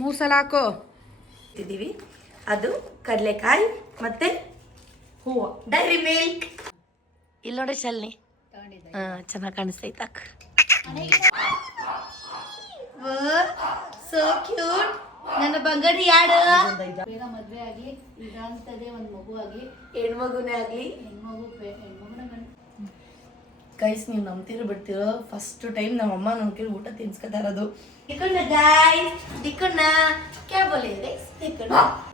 ಮೂಸಲ ಹಾಕೋ ಇಟ್ಟಿದ್ದೀವಿ. ಅದು ಕಡಲೆಕಾಯಿ ಮತ್ತೆ ಹೂವು, ಡೈರಿ ಮಿಲ್ಕ್. ಇಲ್ಲಿ ನೋಡಿ ಶಲ್ನಿ, ಚೆನ್ನಾಗಿ ಕಾಣಿಸ್ತೈತ. ಸೋ ಕ್ಯೂಟ್ ನನ್ನ ಬಂಗಾರಿ ಯಾಡು. ಬೇಗ ಮದ್ವೆ ಆಗ್ಲಿ, ಈಗ ಅಂತದೇ ಒಂದು ಮಗು ಆಗ್ಲಿ, ಹೆಣ್ಮಗುನೇ ಆಗ್ಲಿ. ಗೈಸ್, ನೀವು ನಂಬ್ತಿರೋ ಬಿಡ್ತಿರೋ, ಫಸ್ಟ್ ಟೈಮ್ ನಮ್ಮ ಅಮ್ಮ ನಮ್ಮ ಕೈ ಊಟ ತಿನ್ಸ್ಕೊತಾ ಇರೋದು.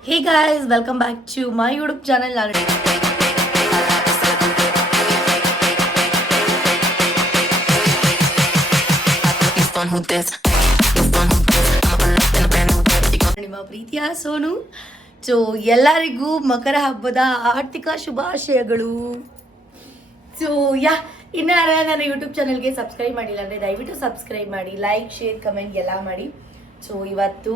Hey guys, welcome back to my YouTube channel. ನಿಮ್ಮ ಪ್ರೀತಿಯ ಸೋನು. ಸೊ ಎಲ್ಲರಿಗೂ ಮಕರ ಹಬ್ಬದ ಆರ್ಥಿಕ ಶುಭಾಶಯಗಳು. ಸೊ ಇನ್ನು ನನ್ನ ಯೂಟ್ಯೂಬ್ ಚಾನಲ್ಗೆ ಸಬ್ಸ್ಕ್ರೈಬ್ ಮಾಡಿಲ್ಲ ಅಂದರೆ ದಯವಿಟ್ಟು ಸಬ್ಸ್ಕ್ರೈಬ್ ಮಾಡಿ, ಲೈಕ್, ಶೇರ್, ಕಮೆಂಟ್ ಎಲ್ಲ ಮಾಡಿ. ಸೊ ಇವತ್ತು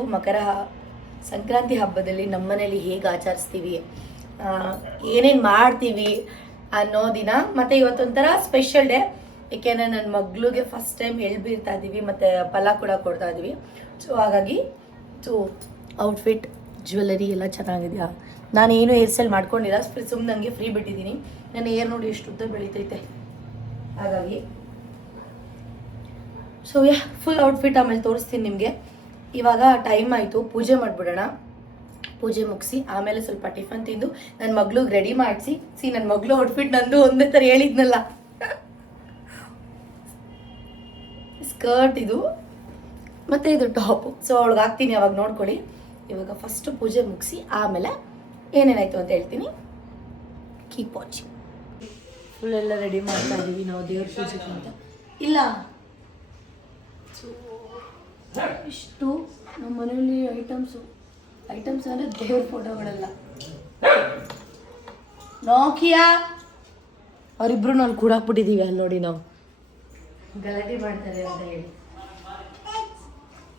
ಸಂಕ್ರಾಂತಿ ಹಬ್ಬದಲ್ಲಿ ನಮ್ಮನೇಲಿ ಹೇಗೆ ಆಚರಿಸ್ತೀವಿ, ಏನೇನು ಮಾಡ್ತೀವಿ ಅನ್ನೋ ದಿನ. ಮತ್ತು ಇವತ್ತೊಂಥರ ಸ್ಪೆಷಲ್ ಡೇ, ಏಕೆಂದರೆ ನನ್ನ ಮಗಳಿಗೆ ಫಸ್ಟ್ ಟೈಮ್ ಬೀರ್ತಾ ಇದ್ದೀವಿ ಮತ್ತು ಫಲ ಕೂಡ ಕೊಡ್ತಾ ಇದ್ದೀವಿ. ಸೊ ಹಾಗಾಗಿ ಔಟ್ಫಿಟ್, ಜ್ಯುವೆಲರಿ ಎಲ್ಲ ಚೆನ್ನಾಗಿದೆಯಾ. ನಾನೇನು ಹೇರ್ ಸ್ಟೈಲ್ ಮಾಡ್ಕೊಂಡಿಲ್ಲ, ಸುಮ್ಮನೆ ನನಗೆ ಫ್ರೀ ಬಿಟ್ಟಿದ್ದೀನಿ. ನನ್ನ ಹೇರ್ ನೋಡಿ ಎಷ್ಟು ಉದ್ದ ಬೆಳೀತೈತೆ. ಹಾಗಾಗಿ ಸೊ ಫುಲ್ ಔಟ್ಫಿಟ್ ಆಮೇಲೆ ತೋರಿಸ್ತೀನಿ ನಿಮಗೆ. ಇವಾಗ ಟೈಮ್ ಆಯಿತು, ಪೂಜೆ ಮಾಡಿಬಿಡೋಣ. ಪೂಜೆ ಮುಗಿಸಿ ಆಮೇಲೆ ಸ್ವಲ್ಪ ಟಿಫನ್ ತಿಂದು ನನ್ನ ಮಗಳಿಗೆ ರೆಡಿ ಮಾಡಿಸಿ. ನನ್ನ ಮಗಳು ಔಟ್ಫಿಟ್ ನಂದು ಒಂದೇ ಥರ ಹೇಳಿದ್ನಲ್ಲ, ಸ್ಕರ್ಟ್ ಇದು ಮತ್ತು ಇದು ಟಾಪು. ಸೊ ಅವಳಿಗೆ ಹಾಕ್ತೀನಿ, ಅವಾಗ ನೋಡ್ಕೊಳ್ಳಿ. ಇವಾಗ ಫಸ್ಟು ಪೂಜೆ ಮುಗಿಸಿ ಆಮೇಲೆ ಏನೇನಾಯಿತು ಅಂತ ಹೇಳ್ತೀನಿ. Keep watching. ಫುಲ್ ಎಲ್ಲ ರೆಡಿ ಮಾಡ್ತಾ ಇದ್ದೀವಿ ನಾವು ದೇವ್ರ ಪೂಜೆಗೆ ಅಂತ. ಇಲ್ಲ ಇಷ್ಟು ನಮ್ಮ ಮನೆಯಲ್ಲಿ ಐಟಮ್ಸ್ ಅಂದರೆ ದೇವ್ರ ಫೋಟೋಗಳೆಲ್ಲ. ನೋಕಿಯಾ ಅವರಿಬ್ರು ನಾನು ಕೂಡಾಕ್ಬಿಟ್ಟಿದ್ದೀವಿ ಅಲ್ಲಿ ನೋಡಿ, ನಾವು ಗಲಾಟೆ ಮಾಡ್ತಾರೆ ಅಂತ ಹೇಳಿ.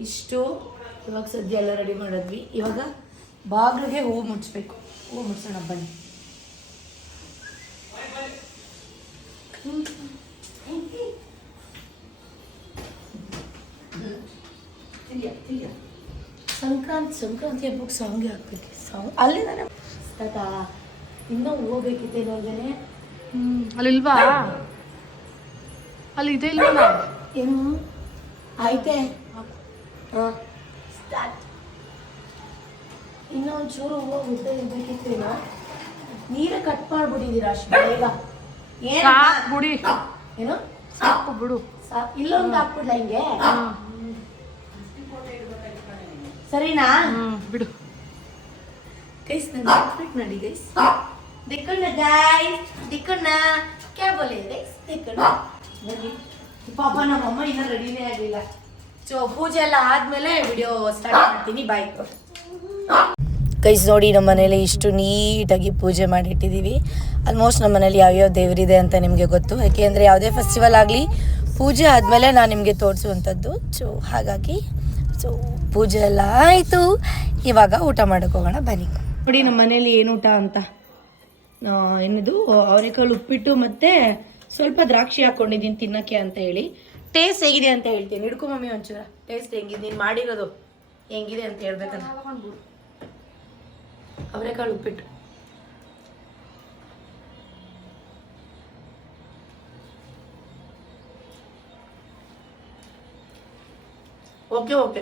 ಇಷ್ಟು ಇವಾಗ ಸದ್ಯ ಎಲ್ಲ ರೆಡಿ ಮಾಡಿದ್ವಿ. ಇವಾಗ ಬಾಗಿಲಿಗೆ ಹೂವು ಮುಡಿಸ್ಬೇಕು. ಹೂವು ಮುಡ್ಸೋಣ ಬನ್ನಿ. ಸಂಕ್ರಾಂತಿ ಹಬ್ಬಕ್ಕೆ ಸಾಂಗ್ ಹಾಕ್ಬೇಕು. ಸಾಂಗ್ ಅಲ್ಲೇ ನಾನು ಇನ್ನೂ ಹೋಗ್ಬೇಕಿತ್ತೆ ನೋಡ್ದೇನೆ. ಅಲ್ಲಿಲ್ವಾ? ಅಲ್ಲಿ ಇದೆ ಇಲ್ವಲ್ಲ? ಏನು ಆಯ್ತೆ? ಹಾಂ, ಸ್ಟಾರ್ಟ್. ಇನ್ನೂ ಒಂಚೂರು ಹೂವು ಮುದ್ದೆ ಇರ್ಬೇಕಿತ್ತೇನೋ. ನೀರೇ ಕಟ್ ಮಾಡ್ಬಿಟ್ಟಿದ್ದೀರಾ ಅಷ್ಟು ಬೇಗ. ಬಿಡಿ, ಏನು ಸಾಕು ಬಿಡು. ಇಲ್ಲೊಂದು ಹಾಕ್ಬಿಡ್ಲ ಹಿಂಗೆ, ಸರಿನಾ? ಬಿಡು ಗೈಸ್, ನನ್ನ ಔಟ್ಫಿಟ್ ನೋಡಿ ಗೈಸ್. ದಿಕ್ಕಣ್ಣ ಗೈಸ್, ದಿಕ್ಕಣ್ಣ ಕ್ಯಾ ಬೋಲೆ ಗೈಸ್, ದಿಕ್ಕಣ್ಣ ನೋಡಿ. ಪಾಪ ನಮ್ಮಮ್ಮ ಇನ್ನೂ ರೆಡಿನೇ ಆಗಲಿಲ್ಲ. ಸೊ ಪೂಜೆ ಎಲ್ಲ ಆದಮೇಲೆ ವಿಡಿಯೋ ಸ್ಟಾರ್ಟ್ ಮಾಡ್ತೀನಿ. Bye guys. ನೋಡಿ, ನಮ್ಮ ಮನೇಲಿ ಇಷ್ಟು ನೀಟಾಗಿ ಪೂಜೆ ಮಾಡಿಟ್ಟಿದ್ದೀವಿ. ಆಲ್ಮೋಸ್ಟ್ ನಮ್ಮ ಮನೇಲಿ ಯಾವ್ಯಾವ ದೇವರಿದೆ ಅಂತ ನಿಮಗೆ ಗೊತ್ತು, ಯಾಕೆಂದರೆ ಯಾವುದೇ ಫೆಸ್ಟಿವಲ್ ಆಗಲಿ ಪೂಜೆ ಆದಮೇಲೆ ನಾನು ನಿಮಗೆ ತೋರಿಸುವಂಥದ್ದು. ಸೊ ಹಾಗಾಗಿ ಪೂಜೆ ಎಲ್ಲ ಆಯಿತು. ಇವಾಗ ಊಟ ಮಾಡೋಕೆ ಹೋಗೋಣ ಬನ್ನಿ. ನೋಡಿ ನಮ್ಮ ಮನೇಲಿ ಏನು ಊಟ ಅಂತ, ಏನಿದು ಅವರೆಕಾಳು ಉಪ್ಪಿಟ್ಟು ಮತ್ತು ಸ್ವಲ್ಪ ದ್ರಾಕ್ಷಿ ಹಾಕ್ಕೊಂಡಿದ್ದೀನಿ ತಿನ್ನೋಕ್ಕೆ ಅಂತ ಹೇಳಿ. ಟೇಸ್ಟ್ ಹೇಗಿದೆ ಅಂತ ಹೇಳ್ತೀನಿ. ಹಿಡ್ಕೊ ಮಮ್ಮಿ ಒಂಚೂರ. ಟೇಸ್ಟ್ ಹೆಂಗಿದೆ, ನೀನು ಮಾಡಿರೋದು ಹೆಂಗಿದೆ ಅಂತ ಹೇಳ್ಬೇಕಲ್ಲ. ಅವರೆಕಾಳು ಉಪ್ಪಿಟ್ಟು ಓಕೆ ಓಕೆ,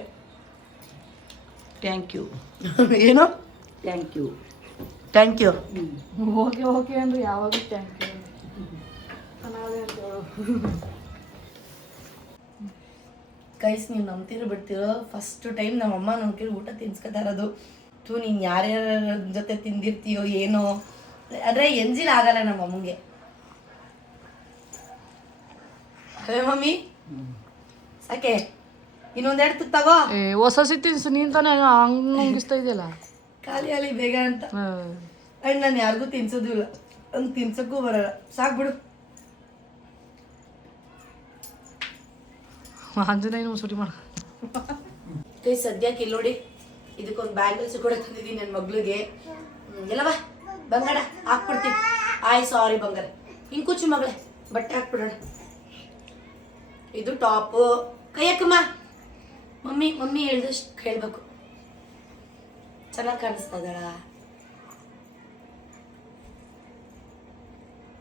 ಥ್ಯಾಂಕ್ ಯು. ಏನು ಥ್ಯಾಂಕ್ ಯು? ಓಕೆ ಓಕೆ ಅಂದ್ರೆ ಯಾವಾಗ ಥ್ಯಾಂಕ್ ಯು ಗೈಸ್, ನೀವು ನಂಬ್ತಿರೋ ಬಿಡ್ತಿರೋ, ಫಸ್ಟ್ ಟೈಮ್ ನಮ್ಮಮ್ಮ ನಮ್ಮ ಕೈ ಊಟ ತಿನ್ಸ್ಕೊತಾ ಇರೋದು. ನೀನು ಯಾರ್ಯಾರ ಜೊತೆ ತಿಂದಿರ್ತೀಯೋ ಏನೋ, ಆದರೆ ಎಂಜಿಲ್ ಆಗಲ್ಲ ನಮ್ಮ ಅಮ್ಮಗೆ. ಅದೇ ಮಮ್ಮಿ ಸಾಕೆ, ಇನ್ನೊಂದೆರಡು ತಗೋ. ಹೊಸ ತಿನ್ಸು, ನೀನ್ ತಾನೇ ಹಂಗೆ ನುಂಗಿಸ್ತಾ ಇದೆಯಲ್ಲ. ಖಾಲಿ ಬೇಗ ಅಂತ. ಆ್ಯಂಡ್ ನಾನು ಯಾರಿಗೂ ತಿನ್ಸೋದು ಇಲ್ಲ, ಹಂಗೆ ತಿನ್ಸೋಕ್ಕೂ ಬರಲ್ಲ. ಸಾಕ್ಬಿಡು. ಆಂಜನೇಯನ ಮುಸುರಿ ಮಾಡ. ಸದ್ಯಕ್ಕೆ ಇಲ್ಲಿ ನೋಡಿ, ಇದಕ್ಕೊಂದು ಬ್ಯಾಂಗಲ್ಸ್ ಕೂಡ ತಂದಿದ್ದೀನಿ ನನ್ನ ಮಗಳಿಗೆ. ಎಲ್ಲವ ಬಂಗಾರ ಹಾಕ್ಬಿಡ್ತೀನಿ. ಸಾರಿ ಬಂಗಾರ, ಹಿಂಗೆ ಕೂಚು ಮಗಳೇ, ಬಟ್ಟೆ ಹಾಕ್ಬಿಡೋಣ. ಇದು ಟಾಪು. ಕೈಯಕ್ಕಮ್ಮ, ಮಮ್ಮಿ ಹೇಳ್ದಷ್ಟು ಹೇಳ್ಬೇಕು. ಚೆನ್ನಾಗಿ ಕಾಣಿಸ್ತಾ ಇದ್ದಾಳ?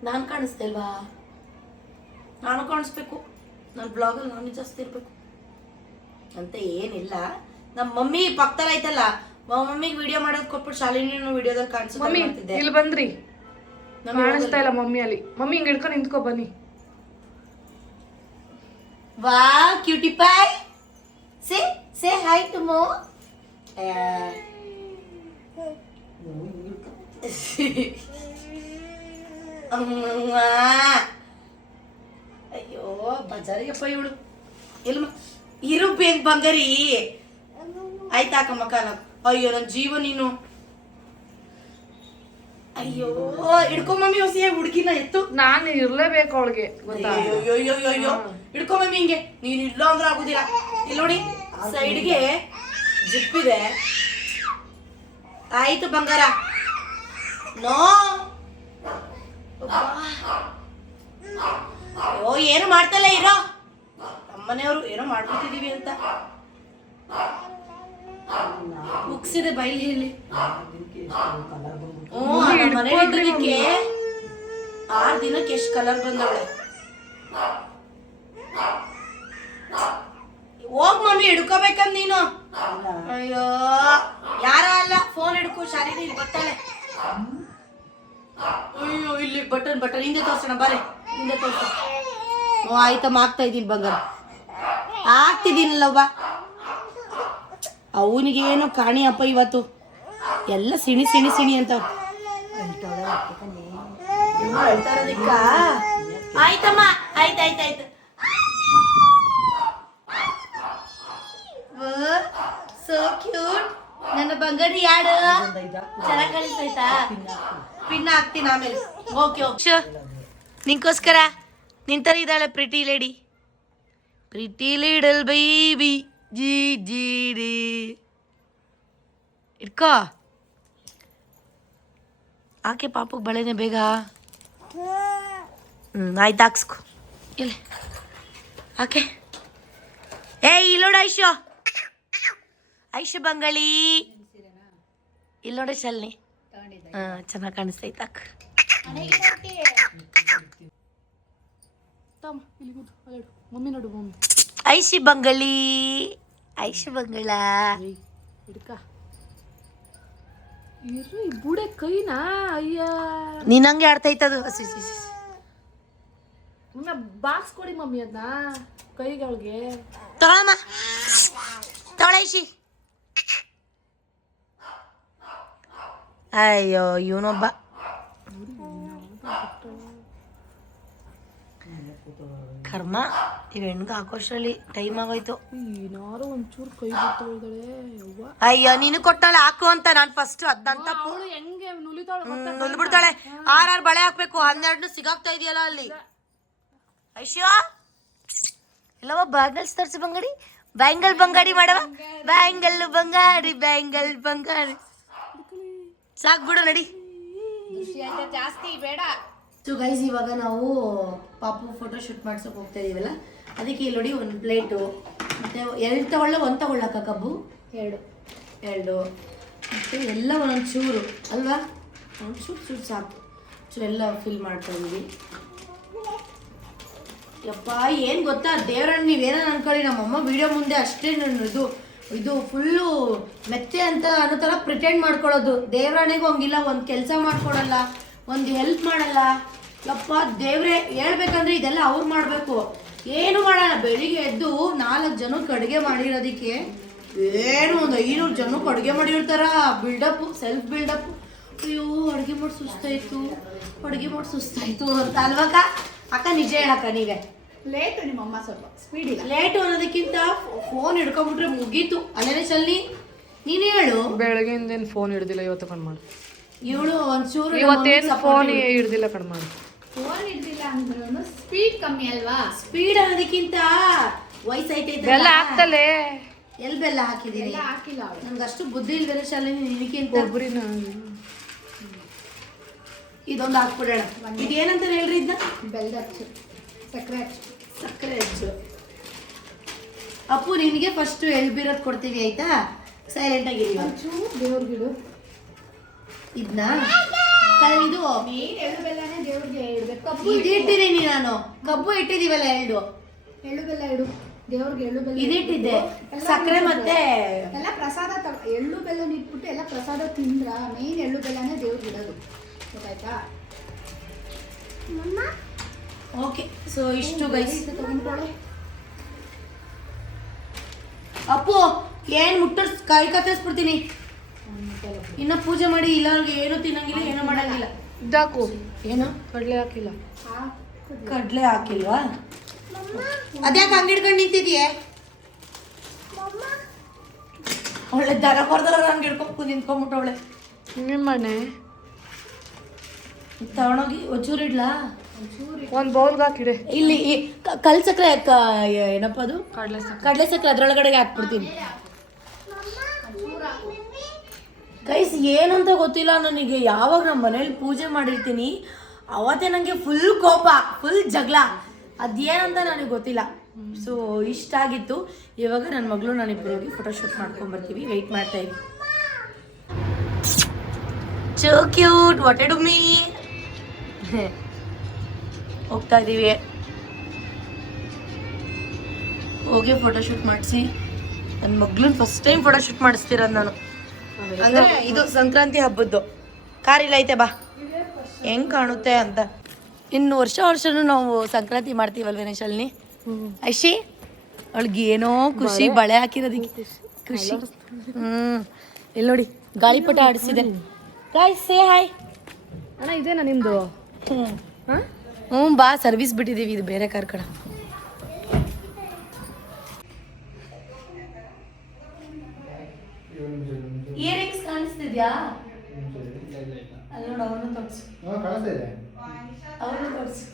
ನಾನು ಕಾಣಿಸ್ತಾ ಇಲ್ವಾ? ನಾನು ಕಾಣಿಸ್ಬೇಕು, ನನ್ನ ಬ್ಲಾಗಲ್ಲಿ ನಾನು ಜಾಸ್ತಿ ಇರಬೇಕು ಅಂತ ಏನಿಲ್ಲ. ನಮ್ಮ ಮಮ್ಮಿ ಪಕ್ಕದಲ್ಲಿ ಐತಲ್ಲ, ಮಮ್ಮಿಗೆ ವಿಡಿಯೋ ಮಾಡೋದು ಕೊಟ್ಬಿಟ್ಟು ಶಾಲಿನಿನೂ ವಿಡಿಯೋದಲ್ಲಿ ಮಮ್ಮಿ ಕಾಣಿಸ್ತಿದ್ದೆ. ಇಲ್ಲಿ ಬಂದ್ರಿ, ಕಾಣಿಸ್ತಾ ಇಲ್ಲ ಮಮ್ಮಿ ಅಲ್ಲಿ. ಮಮ್ಮಿ ಹಿಂಗ್ ಹಿಡ್ಕೊಂಡು ನಿಂತ್ಕೊ ಬನ್ನಿ. Wow cutie pie, say hi to ಮೋ. ಅಯ್ಯೋ ಬಜಾರಿಗಪ್ಪ ಇವಳು. ಎಲ್ಮ ಇರು ಬೇಗ ಬಂಗಾರಿ. ಆಯ್ತಾಕಮ್ಮ ಕಾಲ. ಅಯ್ಯೋ ನನ್ನ ಜೀವ ನೀನು. ಅಯ್ಯೋ ಹಿಡ್ಕೊ ಮಮ್ಮಿ ಹೊಸ ಹುಡುಗಿನ ಎತ್ತು. ನಾನು ಇರ್ಲೇಬೇಕು ಅವಳಿಗೆ, ಗೊತ್ತಾ? ಅಯ್ಯೋ ಹಿಡ್ಕೊ ಮಮ್ಮಿ ಹಿಂಗೆ. ನೀನ್ ಇಲ್ಲ ಅಂದ್ರೆ ಆಗುದಿಲ್ಲ. ಇಲ್ಲಿ ನೋಡಿ ಸೈಡ್ಗೆ ಜಿಪ್ ಇದೆ. ಆಯ್ತು ಬಂಗಾರ. ನೋ ಅಯ್ಯೋ ಏನು ಮಾಡ್ತಲ್ಲ ಇರೋ. ನಮ್ಮನೆಯವರು ಏನೋ ಮಾಡ್ಬಿಟ್ಟಿದೀವಿ ಅಂತ ಮುಗ್ಸಿದೆ ಬೈಲಿಯಲ್ಲಿ. ಮನೆಗೆ 6 ದಿನಕ್ಕೆ ಎಷ್ಟು ಕಲರ್ ಬಂದವಳೆ. ಹೋಗ್ ಮಮ್ಮಿ ಹಿಡ್ಕೋಬೇಕಂದ ನೀನು. ಅಯ್ಯೋ ಯಾರ ಅಲ್ಲ, ಫೋನ್ ಹಿಡ್ಕೊ. ಶಾಲಿನಿ ಇಲ್ಲಿ ಬರ್ತಾಳೆ. ಅಯ್ಯೋ ಇಲ್ಲಿ ಬಟನ್ ಹಿಂದೆ ತೋರ್ಸೋಣ ಬಾರೆ, ಹಿಂದೆ ತೋರ್ಸ. ಆಯ್ತಮ್ಮ ಆಗ್ತಾ ಇದ್ದೀನಿ ಬಂಗಾರ, ಆಗ್ತಿದ್ದೀನಲ್ಲವ್ವ. ಅವನಿಗೆ ಏನೋ ಕಾಣಿ ಅಪ್ಪ ಇವತ್ತು ಎಲ್ಲ ಸಿಣಿ ಸಿಣಿ ಸಿಣಿ ಅಂತ ಹೇಳ್ತಾರದಕ್ಕ. ಆಯ್ತಮ್ಮ ಆಯ್ತಾಯ್ತಾಯ್ತು. ಸೋ ಕ್ಯೂಟ್ ನನ್ನ ಬಂಗಾರಿ. ಯಾಡು ಚೆನ್ನಾಗಿ ಕಾಣಿಸ್ತೈತಾ? ಪಿನ್ನ ಹಾಕ್ತೀನಿ ಆಮೇಲೆ. ಓಕೆ ಓಕೆ ನಿಂಗೋಸ್ಕರ ನಿಂತರ ಇದ್ದಾಳೆ pretty lady, pretty little baby. ಜಿ ಜಿ ಡಿ ಇಟ್ಕೋ. ಆಕೆ ಪಾಪಕ್ಕೆ ಬಳೆನೆ ಬೇಗ. ಆಯ್ತು ಹಾಕ್ಸ್ಕೊ. ಇಲ್ಲ ಆಕೆ ಇಲ್ಲೋಡ ಐಶು, ಐಶು ಬಂಗಾಳಿ ಇಲ್ಲೋಡ ಶಾಲಿನಿ. ಚೆನ್ನಾಗಿ ಕಾಣಿಸ್ತೈತ ಅಕ್ಕ. ಮಮ್ಮಿ ನೋಡು, ಮಮ್ಮಿ ಐಶಿ ಬಂಗಾಳಿ, ಐಶು ಬಂಗಳ. ಹಿಡ್ಕ ಇರು. ಈ ಬುಡೆ ಕೈನಾ? ಅಯ್ಯ ನೀನ್ ಹಂಗೆ ಆಡ್ತೈತದು. ಮಮ್ಮಿ ಬಾಕ್ಸ್ ಕೊಡಿ ಮಮ್ಮಿ ಅದನ್ನ ಕೈಗಳಿಗೆ. ತಗೊಳಮ್ಮ, ತಗೊಳ ಐಶಿ. ಅಯ್ಯೋ ಇವನೊಬ್ಬ. ಕರ್ಮ, ಇವ್ ಹೆಣ್ಗೆ ಹಾಕೋಷ್ಟರಲ್ಲಿ ಟೈಮ್ ಆಗೋಯ್ತು. ಏನಾರು ಒಂಚೂರು ಕೈ ಬಿಡ್ತಾಳೆ. ಅಯ್ಯೋ ನೀನು ಕೊಟ್ಟಾಳೆ ಹಾಕು ಅಂತ. ನಾನು ಫಸ್ಟ್ ಅದಂತ ಹೆಂಗೆ ನುಲಿತಾಳೆ ನುಲ್ಬಿಡ್ತಾಳೆ. 6 ಬಳೆ ಹಾಕ್ಬೇಕು, 12 ಸಿಗಾಕ್ತಾ ಇದೆಯಲ್ಲ ಅಲ್ಲಿ. ಐಶ್ಯ ಎಲ್ಲವ ಬ್ಯಾಂಗಲ್ಸ್ ತರಿಸಿ ಬಂಗಾಡಿ, ಬ್ಯಾಂಗಲ್ ಬಂಗಾಡಿ ಮಾಡವ. ಬ್ಯಾಂಗಲ್ ಬಂಗಾರಿ, ಬ್ಯಾಂಗಲ್ ಬಂಗಾರಿ. ಸಾಕ್ ಬಿಡು ನಡಿ. ಜಾಸ್ತಿ ಬೇಡ. ಸೊ ಗೈಸ್ ಇವಾಗ ನಾವು ಪಾಪು ಫೋಟೋ ಶೂಟ್ ಮಾಡ್ಸೋಕೆ ಹೋಗ್ತಾ ಇದೀವಲ್ಲ, ಅದಕ್ಕೆ ಇಲ್ಲಿ ನೋಡಿ ಒಂದು ಪ್ಲೇಟು ಮತ್ತು 2 ತಗೊಳ್ಳ 1 ತಗೊಳ್ಳಕ್ಕ ಕಬ್ಬು 2 ಮತ್ತು ಎಲ್ಲ ಒಂದೊಂದು ಚೂರು ಅಲ್ವಾ, ಒಂದು ಚೂರು ಸಾಕು. ಚೂರು ಎಲ್ಲ ಫಿಲ್ ಮಾಡ್ತಾ ಇದೀವಿ. ಯಪ್ಪ ಏನು ಗೊತ್ತಾ ದೇವ್ರಣ್ಣ, ನೀವೇನೋ ಅನ್ಕೊಳ್ಳಿ, ನಮ್ಮಮ್ಮ ವಿಡಿಯೋ ಮುಂದೆ ಅಷ್ಟೇ ಇದು ಫುಲ್ಲು ಮೆತ್ತೆ ಅಂತ ಅನ್ನೋ ಥರ ಪ್ರಿಟೆಂಡ್ ಮಾಡ್ಕೊಳ್ಳೋದು. ದೇವ್ರಾಣೆಗೂ ಹಂಗಿಲ್ಲ, ಒಂದು ಕೆಲಸ ಮಾಡ್ಕೊಡಲ್ಲ, ಒಂದು ಹೆಲ್ಪ್ ಮಾಡಲ್ಲ. ಯಪ್ಪ ದೇವ್ರೆ ಹೇಳ್ಬೇಕಂದ್ರೆ ಇದೆಲ್ಲ ಅವ್ರು ಮಾಡಬೇಕು, ಏನು ಮಾಡಲ್ಲ. ಬೆಳಿಗ್ಗೆ ಎದ್ದು 4 ಜನಕ್ಕೆ ಅಡುಗೆ ಮಾಡಿರೋದಕ್ಕೆ ಏನು ಒಂದು 500 ಜನಕ್ಕೆ ಅಡುಗೆ ಮಾಡಿರ್ತಾರ. Build-up, self build-up. ಅಯ್ಯೋ ಅಡುಗೆ ಮಾಡಿ ಸುಸ್ತಾಯಿತು ಅಂತ ಅಲ್ವಕ್ಕ? ಅಕ್ಕ ನಿಜ ಹೇಳಕ್ಕ, ನೀವೇ ಲೇಟು ನಿಮ್ಮಮ್ಮ ಸ್ವಲ್ಪ ಸ್ಪೀಡ್ ಇಲ್ಲ. ಲೇಟು ಅನ್ನೋದಕ್ಕಿಂತ ಫೋನ್ ಹಿಡ್ಕೊಂಡ್ಬಿಟ್ರೆ ಮುಗೀತು. ಅಲ್ಲೇನೆ ಶಲ್ಲಿ ನೀನು ಹೇಳು. ಬೆಳಗ್ಗೆಯಿಂದೇನು ಫೋನ್ ಹಿಡ್ದಿಲ್ಲ, ಇವತ್ತು ಕಣ್ ಮಾಡಿ. ಇವಳು ಒಂಚೂರು ಇವತ್ತೇನು ಫೋನ್ ಹಿಡ್ದಿಲ್ಲ ಕಣ್ ಮಾಡಿ. ಫೋನ್ ಇದ್ದಿಲ್ಲ ಅಂದ್ರೂ ಸ್ಪೀಡ್ ಕಮ್ಮಿ ಅಲ್ವಾ? ಸ್ಪೀಡ್ ಅನ್ನೋದಕ್ಕಿಂತ ವಯಸ್ಸೈತೈತೆ. ಬೆಲ್ಲ ಹಾಕ್ತಲೇ. ಎಲ್ಲಿ ಬೆಲ್ಲ ಹಾಕಿದೀನಿ? ಹಾಕಿಲ್ಲ ಅವಳು. ನನ್ಗೆ ಅಷ್ಟು ಬುದ್ಧಿ ಇಲ್ವೇನೆ ಶಾಲಿನಿ ನಿನಕ್ಕಿಂತ. ಒಬ್ಬರಿನ ಇದೊಂದು ಹಾಕ್ಬಿಡೋಣ. ಇದೇನಂತ ಹೇಳ್ರಿ ಇದನ್ನ? ಬೆಲ್ಲದ ಅಚ್ಚು, ಸಕ್ಕರೆ ಅಚ್ಚು. ಅಪ್ಪು ನಿನಗೆ ಫಸ್ಟ್ ಎಳ್ಬಿರೋದು ಕೊಡ್ತೀವಿ ಆಯ್ತಾ? ಸೈಲೆಂಟ್ ಆಗಿರಿ ದೇವ್ರಿಗಿಡು. ಇದನ್ನ ಇದು ಮೇನ್ ಎಳ್ಳು ಬೆಲ್ಲನೇ ದೇವ್ರಿಗೆ ಇಡ್ಬೇಕು. ಕಬ್ಬು ಇದು ಇಟ್ಟಿದ್ದೀನಿ ನಾನು. ಕಬ್ಬು ಇಟ್ಟಿದೀವಲ್ಲ ಎಳ್ಳು ಎಳ್ಳು ಬೆಲ್ಲ ಇಡು ದೇವ್ರಿಗೆ. ಎಳ್ಳು ಬೆಲ್ಲ ಇದಿಟ್ಟಿದ್ದೆ, ಎಲ್ಲ ಸಕ್ಕರೆ ಇಟ್ಬಿಟ್ಟು ಮತ್ತೆ ಎಲ್ಲ ಪ್ರಸಾದ ಎಳ್ಳು ಬೆಲ್ಲ ಇಟ್ಬಿಟ್ಟು ಎಲ್ಲ ಪ್ರಸಾದ ತಿಂದ್ರ ಮೇನ್ ಎಳ್ಳು ಬೆಲ್ಲನೇ ದೇವ್ರಿಗೆ ಇಡೋದು. ಗೊತ್ತಾಯ್ತಾ? ಓಕೆ. ಸೊ ಇಷ್ಟು ಗೈಸ್. ತಗೊಂಡ್ಕೊಳ್ಳಿ. ಅಪ್ಪು ಏನ್ ಮುಟ್ಟ ಕೈ ಕತ್ತರಿಸ್ಬಿಡ್ತೀನಿ. ಇನ್ನ ಪೂಜೆ ಮಾಡಿ ಇಲ್ಲ ಏನು ತಿನ್ನಂಗಿಲ್ಲ, ಏನು ಮಾಡಂಗಿಲ್ಲ. ಇದಾಕು ಏನು ಕಡಲೆ ಹಾಕಿಲ್ಲ. ಕಡ್ಲೆ ಹಾಕಿಲ್ವಾ? ಅದ್ಯಾಕೆ ಹಂಗೆ ಹಿಡ್ಕೊಂಡು ನಿಂತಿದ್ಯೆ? ಒಳ್ಳೆ ದರ ಕೊಡ್ದಾರ ಹಂಗೆ ಹಿಡ್ಕೊಂಡು ನಿಂತ್ಕೊಂಡ್ಬಿಟ್ಟವಳೆ. ನಿಮ್ಮ ಮನೆ ತಗೊಂಡೋಗಿ ಒಂಚೂರು ಇಡ್ಲಾ? ಒಂದು ಬೌಲ್ಗೆ ಹಾಕಿಡೆ. ಇಲ್ಲಿ ಕಲ್ ಸಕ್ಕರೆ ಏನಪ್ಪ ಅದು? ಕಡಲೆ ಕಡಲೆ ಸಕ್ಕರೆ ಅದ್ರೊಳಗಡೆ ಹಾಕ್ಬಿಡ್ತೀನಿ. ಗೈಸ್ ಏನಂತ ಗೊತ್ತಿಲ್ಲ ನನಗೆ. ಯಾವಾಗ ನಮ್ಮ ಮನೇಲಿ ಪೂಜೆ ಮಾಡಿರ್ತೀನಿ ಅವತ್ತೇ ನನಗೆ ಫುಲ್ ಕೋಪ, ಫುಲ್ ಜಗಳ. ಅದೇನಂತ ನನಗೆ ಗೊತ್ತಿಲ್ಲ. ಸೊ ಇಷ್ಟ ಆಗಿತ್ತು. ಇವಾಗ ನನ್ನ ಮಗಳು ನಾನಿಬ್ಬರು ಹೋಗಿ ಫೋಟೋಶೂಟ್ ಮಾಡ್ಕೊಂಡ್ಬರ್ತೀವಿ. ವೆಯ್ಟ್ ಮಾಡ್ತಾ ಇದ್ವಿ. So cute, what to me. ಹೋಗ್ತಾ ಇದ್ದೀವಿ. ಹೋಗಿ ಫೋಟೋಶೂಟ್ ಮಾಡಿಸಿ ನನ್ನ ಮಗಳನ್ನ ಫಸ್ಟ್ ಟೈಮ್ ಫೋಟೋಶೂಟ್ ಮಾಡಿಸ್ತಿರೋದು ನಾನು. ಅಂದ್ರೆ ಇದು ಸಂಕ್ರಾಂತಿ ಹಬ್ಬದ್ದು. ಕಾರಿಲ್ಲ ಐತೆ ಬಾ, ಹೆಂಗ್ ಕಾಣುತ್ತೆ ಅಂತ. ಇನ್ನು ವರ್ಷನೂ ನಾವು ಸಂಕ್ರಾಂತಿ ಮಾಡ್ತೀವಲ್ವೇನೆ ಶಾಲಿನಿ? ಐಶಿ ಅವಳಿಗೆ ಏನೋ ಖುಷಿ, ಬಳೆ ಹಾಕಿರೋದಕ್ಕೆ ಖುಷಿ. ಇಲ್ಲಿ ನೋಡಿ ಗಾಳಿಪಟ ಆಡಿಸಿದೆ. Guys say hi. ಅಣ್ಣ ಇದೇನಾ ನಿಮ್ದು? ಬಾ, ಸರ್ವಿಸ್ ಬಿಟ್ಟಿದ್ದೀವಿ. ಇದು ಬೇರೆ ಕಾರ್ ಕಡೆ. ಇಯರಿಂಗ್ಸ್ ಕಾಣಿಸ್ತಿದ್ಯಾ? ಅಲ್ಲಿ ನೋಡು, ಅವನು ತೋರಿಸು. ಅವನು ತೋರಿಸು.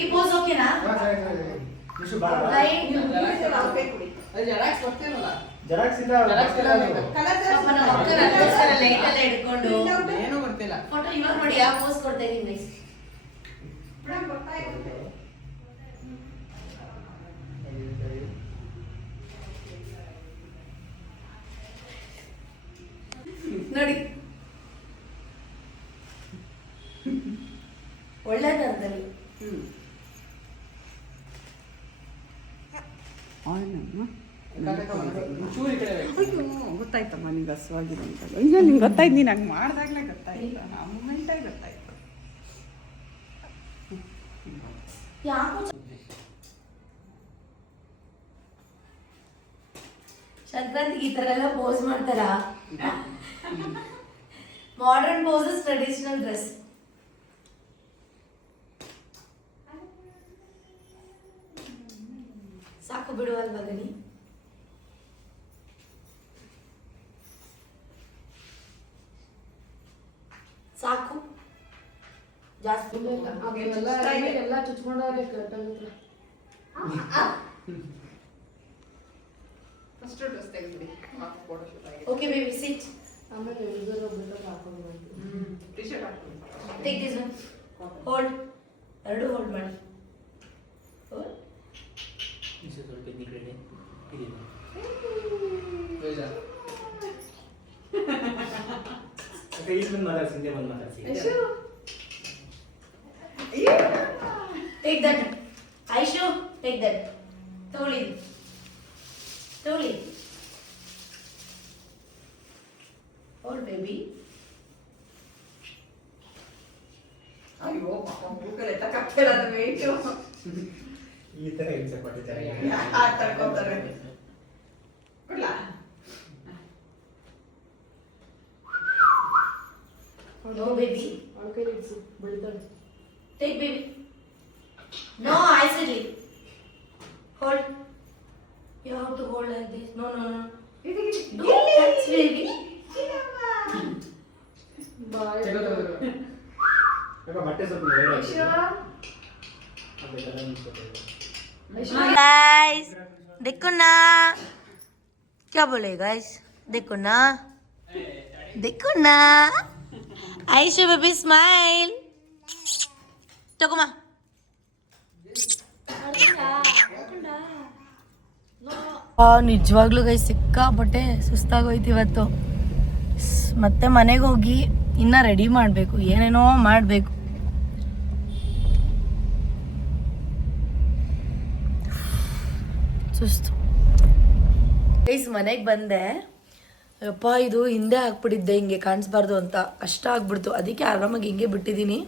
ಈ ಪೋಸ್ ಓಕೆನಾ? ಫೋಟೋ ಇವಾಗ ನೋಡಿ ಯಾವ ಪೋಸ್ ಕೊಡ್ತಾ ಇದೀನಿ. ನೋಡಿ ಒಳ್ಳೆದಾರ್ದಲ್ಲಿ. ಗೊತ್ತಾಯ್ತಮ್ಮ ನಿಂಗೆ ಹಸುವಾಗಿದೆ ಅಂತ. ಈಗ ನಿಂಗೆ ಗೊತ್ತಾಯ್ತು, ನೀನು ಹಂಗೆ ಮಾಡ್ದಾಗಲೇ ಗೊತ್ತಾಯ್ತು. ಆ ಮೂಮೆಂಟೇ ಗೊತ್ತಾಯ್ತು. ಸಂಕ್ರಾಂತಿಗೆ ಈ ತರ ಎಲ್ಲ ಪೋಸ್ ಮಾಡ್ತಾರ? Modern poses, traditional dress. ಸಾಕು ಬಿಡುವಲ್ವಾ ಗನಿ? ಸಾಕು ಜಾಸ್ತಿ ಎಲ್ಲ ಚುಚ್ಕೊಂಡಾಗ ಕರೆಕ್ಟಾಗುತ್ತೆ. ಫಸ್ಟ್ ಡ್ರೆಸ್ ತೆಗೆದ್ಬಿಡಿ. Okay baby sit. ಆಮೇಲೆ ಬಿಟ್ಟು ಹಾಕೊಂಡು ಟಿ ಶರ್ಟ್ ಹಾಕ್ತೀನಿ. Take this one. ಹೋಲ್ಡ್. ಎರಡು ಹೋಲ್ಡ್ ಮಾಡಿ. Hold. Take that. Aishu, take that. Toli. Toli. Hold baby. ಅಯ್ಯೋ ಪಾಪ ಮೂಕಲ್ಲಿ ಎತ್ತಕ್ಕಾಗ್ತಿಲ್ಲ ಅದು ವೆಯ್ಟು. ಈ ಥರ ಹಿಂಸೆ ಕೊಟ್ಟಿದ್ದಾರೆ. ತಡ್ಕೊತಾರೆ. ಕೊಡ್ಲಾ? No baby. ಅವಳ ಕೈಲಿ ಇಡ್ಸು, ಬೆಳಿತಾಳೆ. Take baby. No, I said it. Hold. You have to hold like this. No, no, no. Don't touch baby. ಬಾಯ್. ಬಟ್ಟೆ ಸ್ವಲ್ಪ Guys, देखो ना. क्या बोले guys? देखो ना. देखो ना. Aisha baby smile. Tokuma. ನಿಜವಾಗ್ಲೂ ಗೈ ಸಿಕ್ಕಾಪಟ್ಟೆ ಸುಸ್ತಾಗೋಯ್ತು ಇವತ್ತು. ಮತ್ತೆ ಮನೆಗೆ ಹೋಗಿ ಇನ್ನ ರೆಡಿ ಮಾಡಬೇಕು, ಏನೇನೋ ಮಾಡಬೇಕು. ಸುಸ್ತು ಗೈಸ್. ಮನೆಗೆ ಬಂದೆ, ಅಪ್ಪ ಇದು ಹಿಂದೆ ಹಾಕ್ಬಿಟ್ಟಿದ್ದೆ, ಹಿಂಗೆ ಕಾಣಿಸ್ಬಾರ್ದು ಅಂತ, ಕಷ್ಟ ಆಗ್ಬಿಡ್ತು. ಅದಕ್ಕೆ ಆರಾಮಾಗಿ ಹಿಂಗೆ ಬಿಟ್ಟಿದ್ದೀನಿ.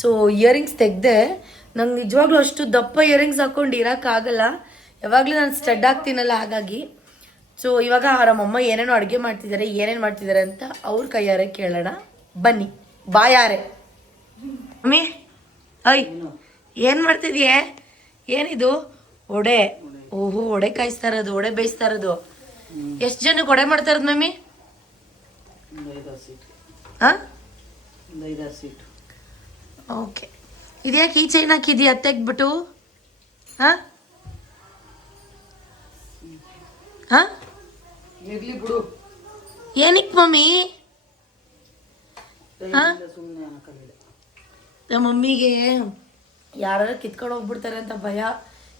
ಸೊ ಇಯರಿಂಗ್ಸ್ ತೆಗ್ದೆ. ನಂಗೆ ನಿಜವಾಗ್ಲೂ ಅಷ್ಟು ದಪ್ಪ ಇಯರಿಂಗ್ಸ್ ಹಾಕೊಂಡು ಇರೋಕ್ಕಾಗಲ್ಲ, ಯಾವಾಗಲೂ ನಾನು ಸ್ಟಡ್ ಆಗ್ತೀನಲ್ಲ, ಹಾಗಾಗಿ. ಸೊ ಇವಾಗ ನಮ್ಮಮ್ಮ ಏನೇನೋ ಅಡುಗೆ ಮಾಡ್ತಿದ್ದಾರೆ, ಏನೇನು ಮಾಡ್ತಿದ್ದಾರೆ ಅಂತ ಅವ್ರ ಕೈಯಾರೆ ಕೇಳೋಣ ಬನ್ನಿ. ಬಾಯಾರೆ ಮಮ್ಮಿ. ಅಯ್ ಏನು ಮಾಡ್ತಿದ್ಯೆ? ಏನಿದು? ಒಡೆ. ಓಹೋ, ಒಡೆ ಕಾಯಿಸ್ತಾ ಇರೋದು, ಒಡೆ ಬೇಯಿಸ್ತಾ ಇರೋದು. ಎಷ್ಟು ಜನಕ್ಕೆ ಒಡೆ ಮಾಡ್ತಾ ಇರೋದು ಮಮ್ಮಿ? ಹಾಂ, ಓಕೆ. ಇದ್ಯಾಕೆ ಈ ಚೈನ್ ಹಾಕಿದ್ಯಾ ತೆಗ್ಬಿಟ್ಟು? ಹಾಂ ಹಾಂ, ಇರ್ಲಿ ಬಿಡು. ಏನಕ್ಕೆ ಮಮ್ಮಿ? ಹಾಂ, ನಮ್ಮ ಮಮ್ಮಿಗೆ ಯಾರು ಕಿತ್ಕೊಂಡು ಹೋಗ್ಬಿಡ್ತಾರೆ ಅಂತ ಭಯ.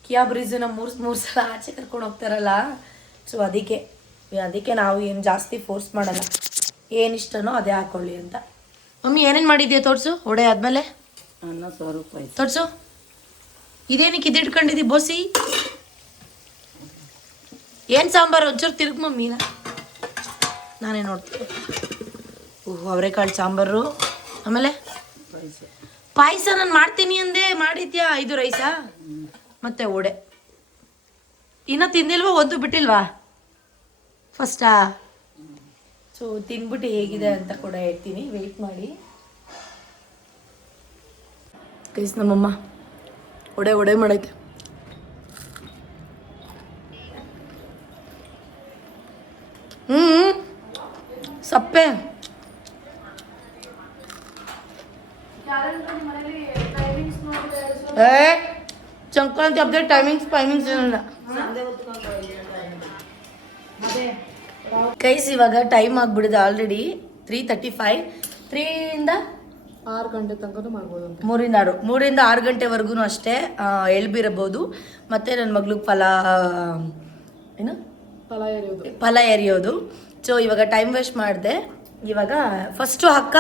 ಕಿಯಾ ಬ್ರೀಜನ್ನ ಮೂರು ಸಲ ಆಚೆ ಕರ್ಕೊಂಡು ಹೋಗ್ತಾರಲ್ಲ, ಸೊ ಅದಕ್ಕೆ ನಾವು ಏನು ಜಾಸ್ತಿ ಫೋರ್ಸ್ ಮಾಡಲ್ಲ, ಏನಿಷ್ಟನೋ ಅದೇ ಹಾಕೊಳ್ಳಿ ಅಂತ. ಮಮ್ಮಿ ಏನೇನು ಮಾಡಿದ್ಯಾ ತೋರಿಸು. ಒಡೆ ಆದಮೇಲೆ ಅನ್ನ ಸಾರು ಪಾಯಸ ತೋರಿಸು. ಇದೇನಕ್ಕೆ ಇದಿಟ್ಕೊಂಡಿದ್ದಿ ಬೋಸಿ? ಏನು ಸಾಂಬಾರು? ಒಂಚೂರು ತಿರುಗು ಮಮ್ಮಿ, ನಾನೇ ನೋಡ್ತೀನಿ. ಓಹ್, ಅವರೆಕಾಳು ಸಾಂಬಾರು. ಆಮೇಲೆ ಪಾಯಸ ನಾನು ಮಾಡ್ತೀನಿ ಅಂದೆ, ಮಾಡಿದ್ಯಾ? ಇದು ರೈಸಾ ಮತ್ತೆ ಒಡೆ. ಇನ್ನೂ ತಿಂದಿಲ್ವಾ? ಒಂದು ಬಿಟ್ಟಿಲ್ವಾ ಫಸ್ಟಾ? ಸೊ ತಿನ್ಬಿಟ್ಟು ಹೇಗಿದೆ ಅಂತ ಕೂಡ ಹೇಳ್ತೀನಿ, ವೆಯ್ಟ್ ಮಾಡಿ ಗೈಸ್. ನಮ್ಮಮ್ಮ ಒಡೆ ಮಾಡೈತೆ. ಸಪ್ಪೆ. ಸಂಕ್ರಾಂತಿ ಹಬ್ಬದ ಟೈಮಿಂಗ್ಸ್ ಏನಲ್ಲ ಕೈಸ್. ಇವಾಗ ಟೈಮ್ ಆಗ್ಬಿಡಿದೆ ಆಲ್ರೆಡಿ 3:35. 3ರಿಂದ 6 ಗಂಟೆ ತನಕ ಮಾಡ್ಬೋದು. 3ರಿಂದ 6 ಗಂಟೆವರೆಗೂ ಅಷ್ಟೇ ಎಳ್ಬಿರಬಹುದು. ಮತ್ತೆ ನನ್ನ ಮಗ್ಳಿಗೆ ಫಲ ಎರಿಯೋದು. ಸೊ ಇವಾಗ ಟೈಮ್ ವೇಸ್ಟ್ ಮಾಡಿದೆ. ಇವಾಗ ಫಸ್ಟು ಅಕ್ಕ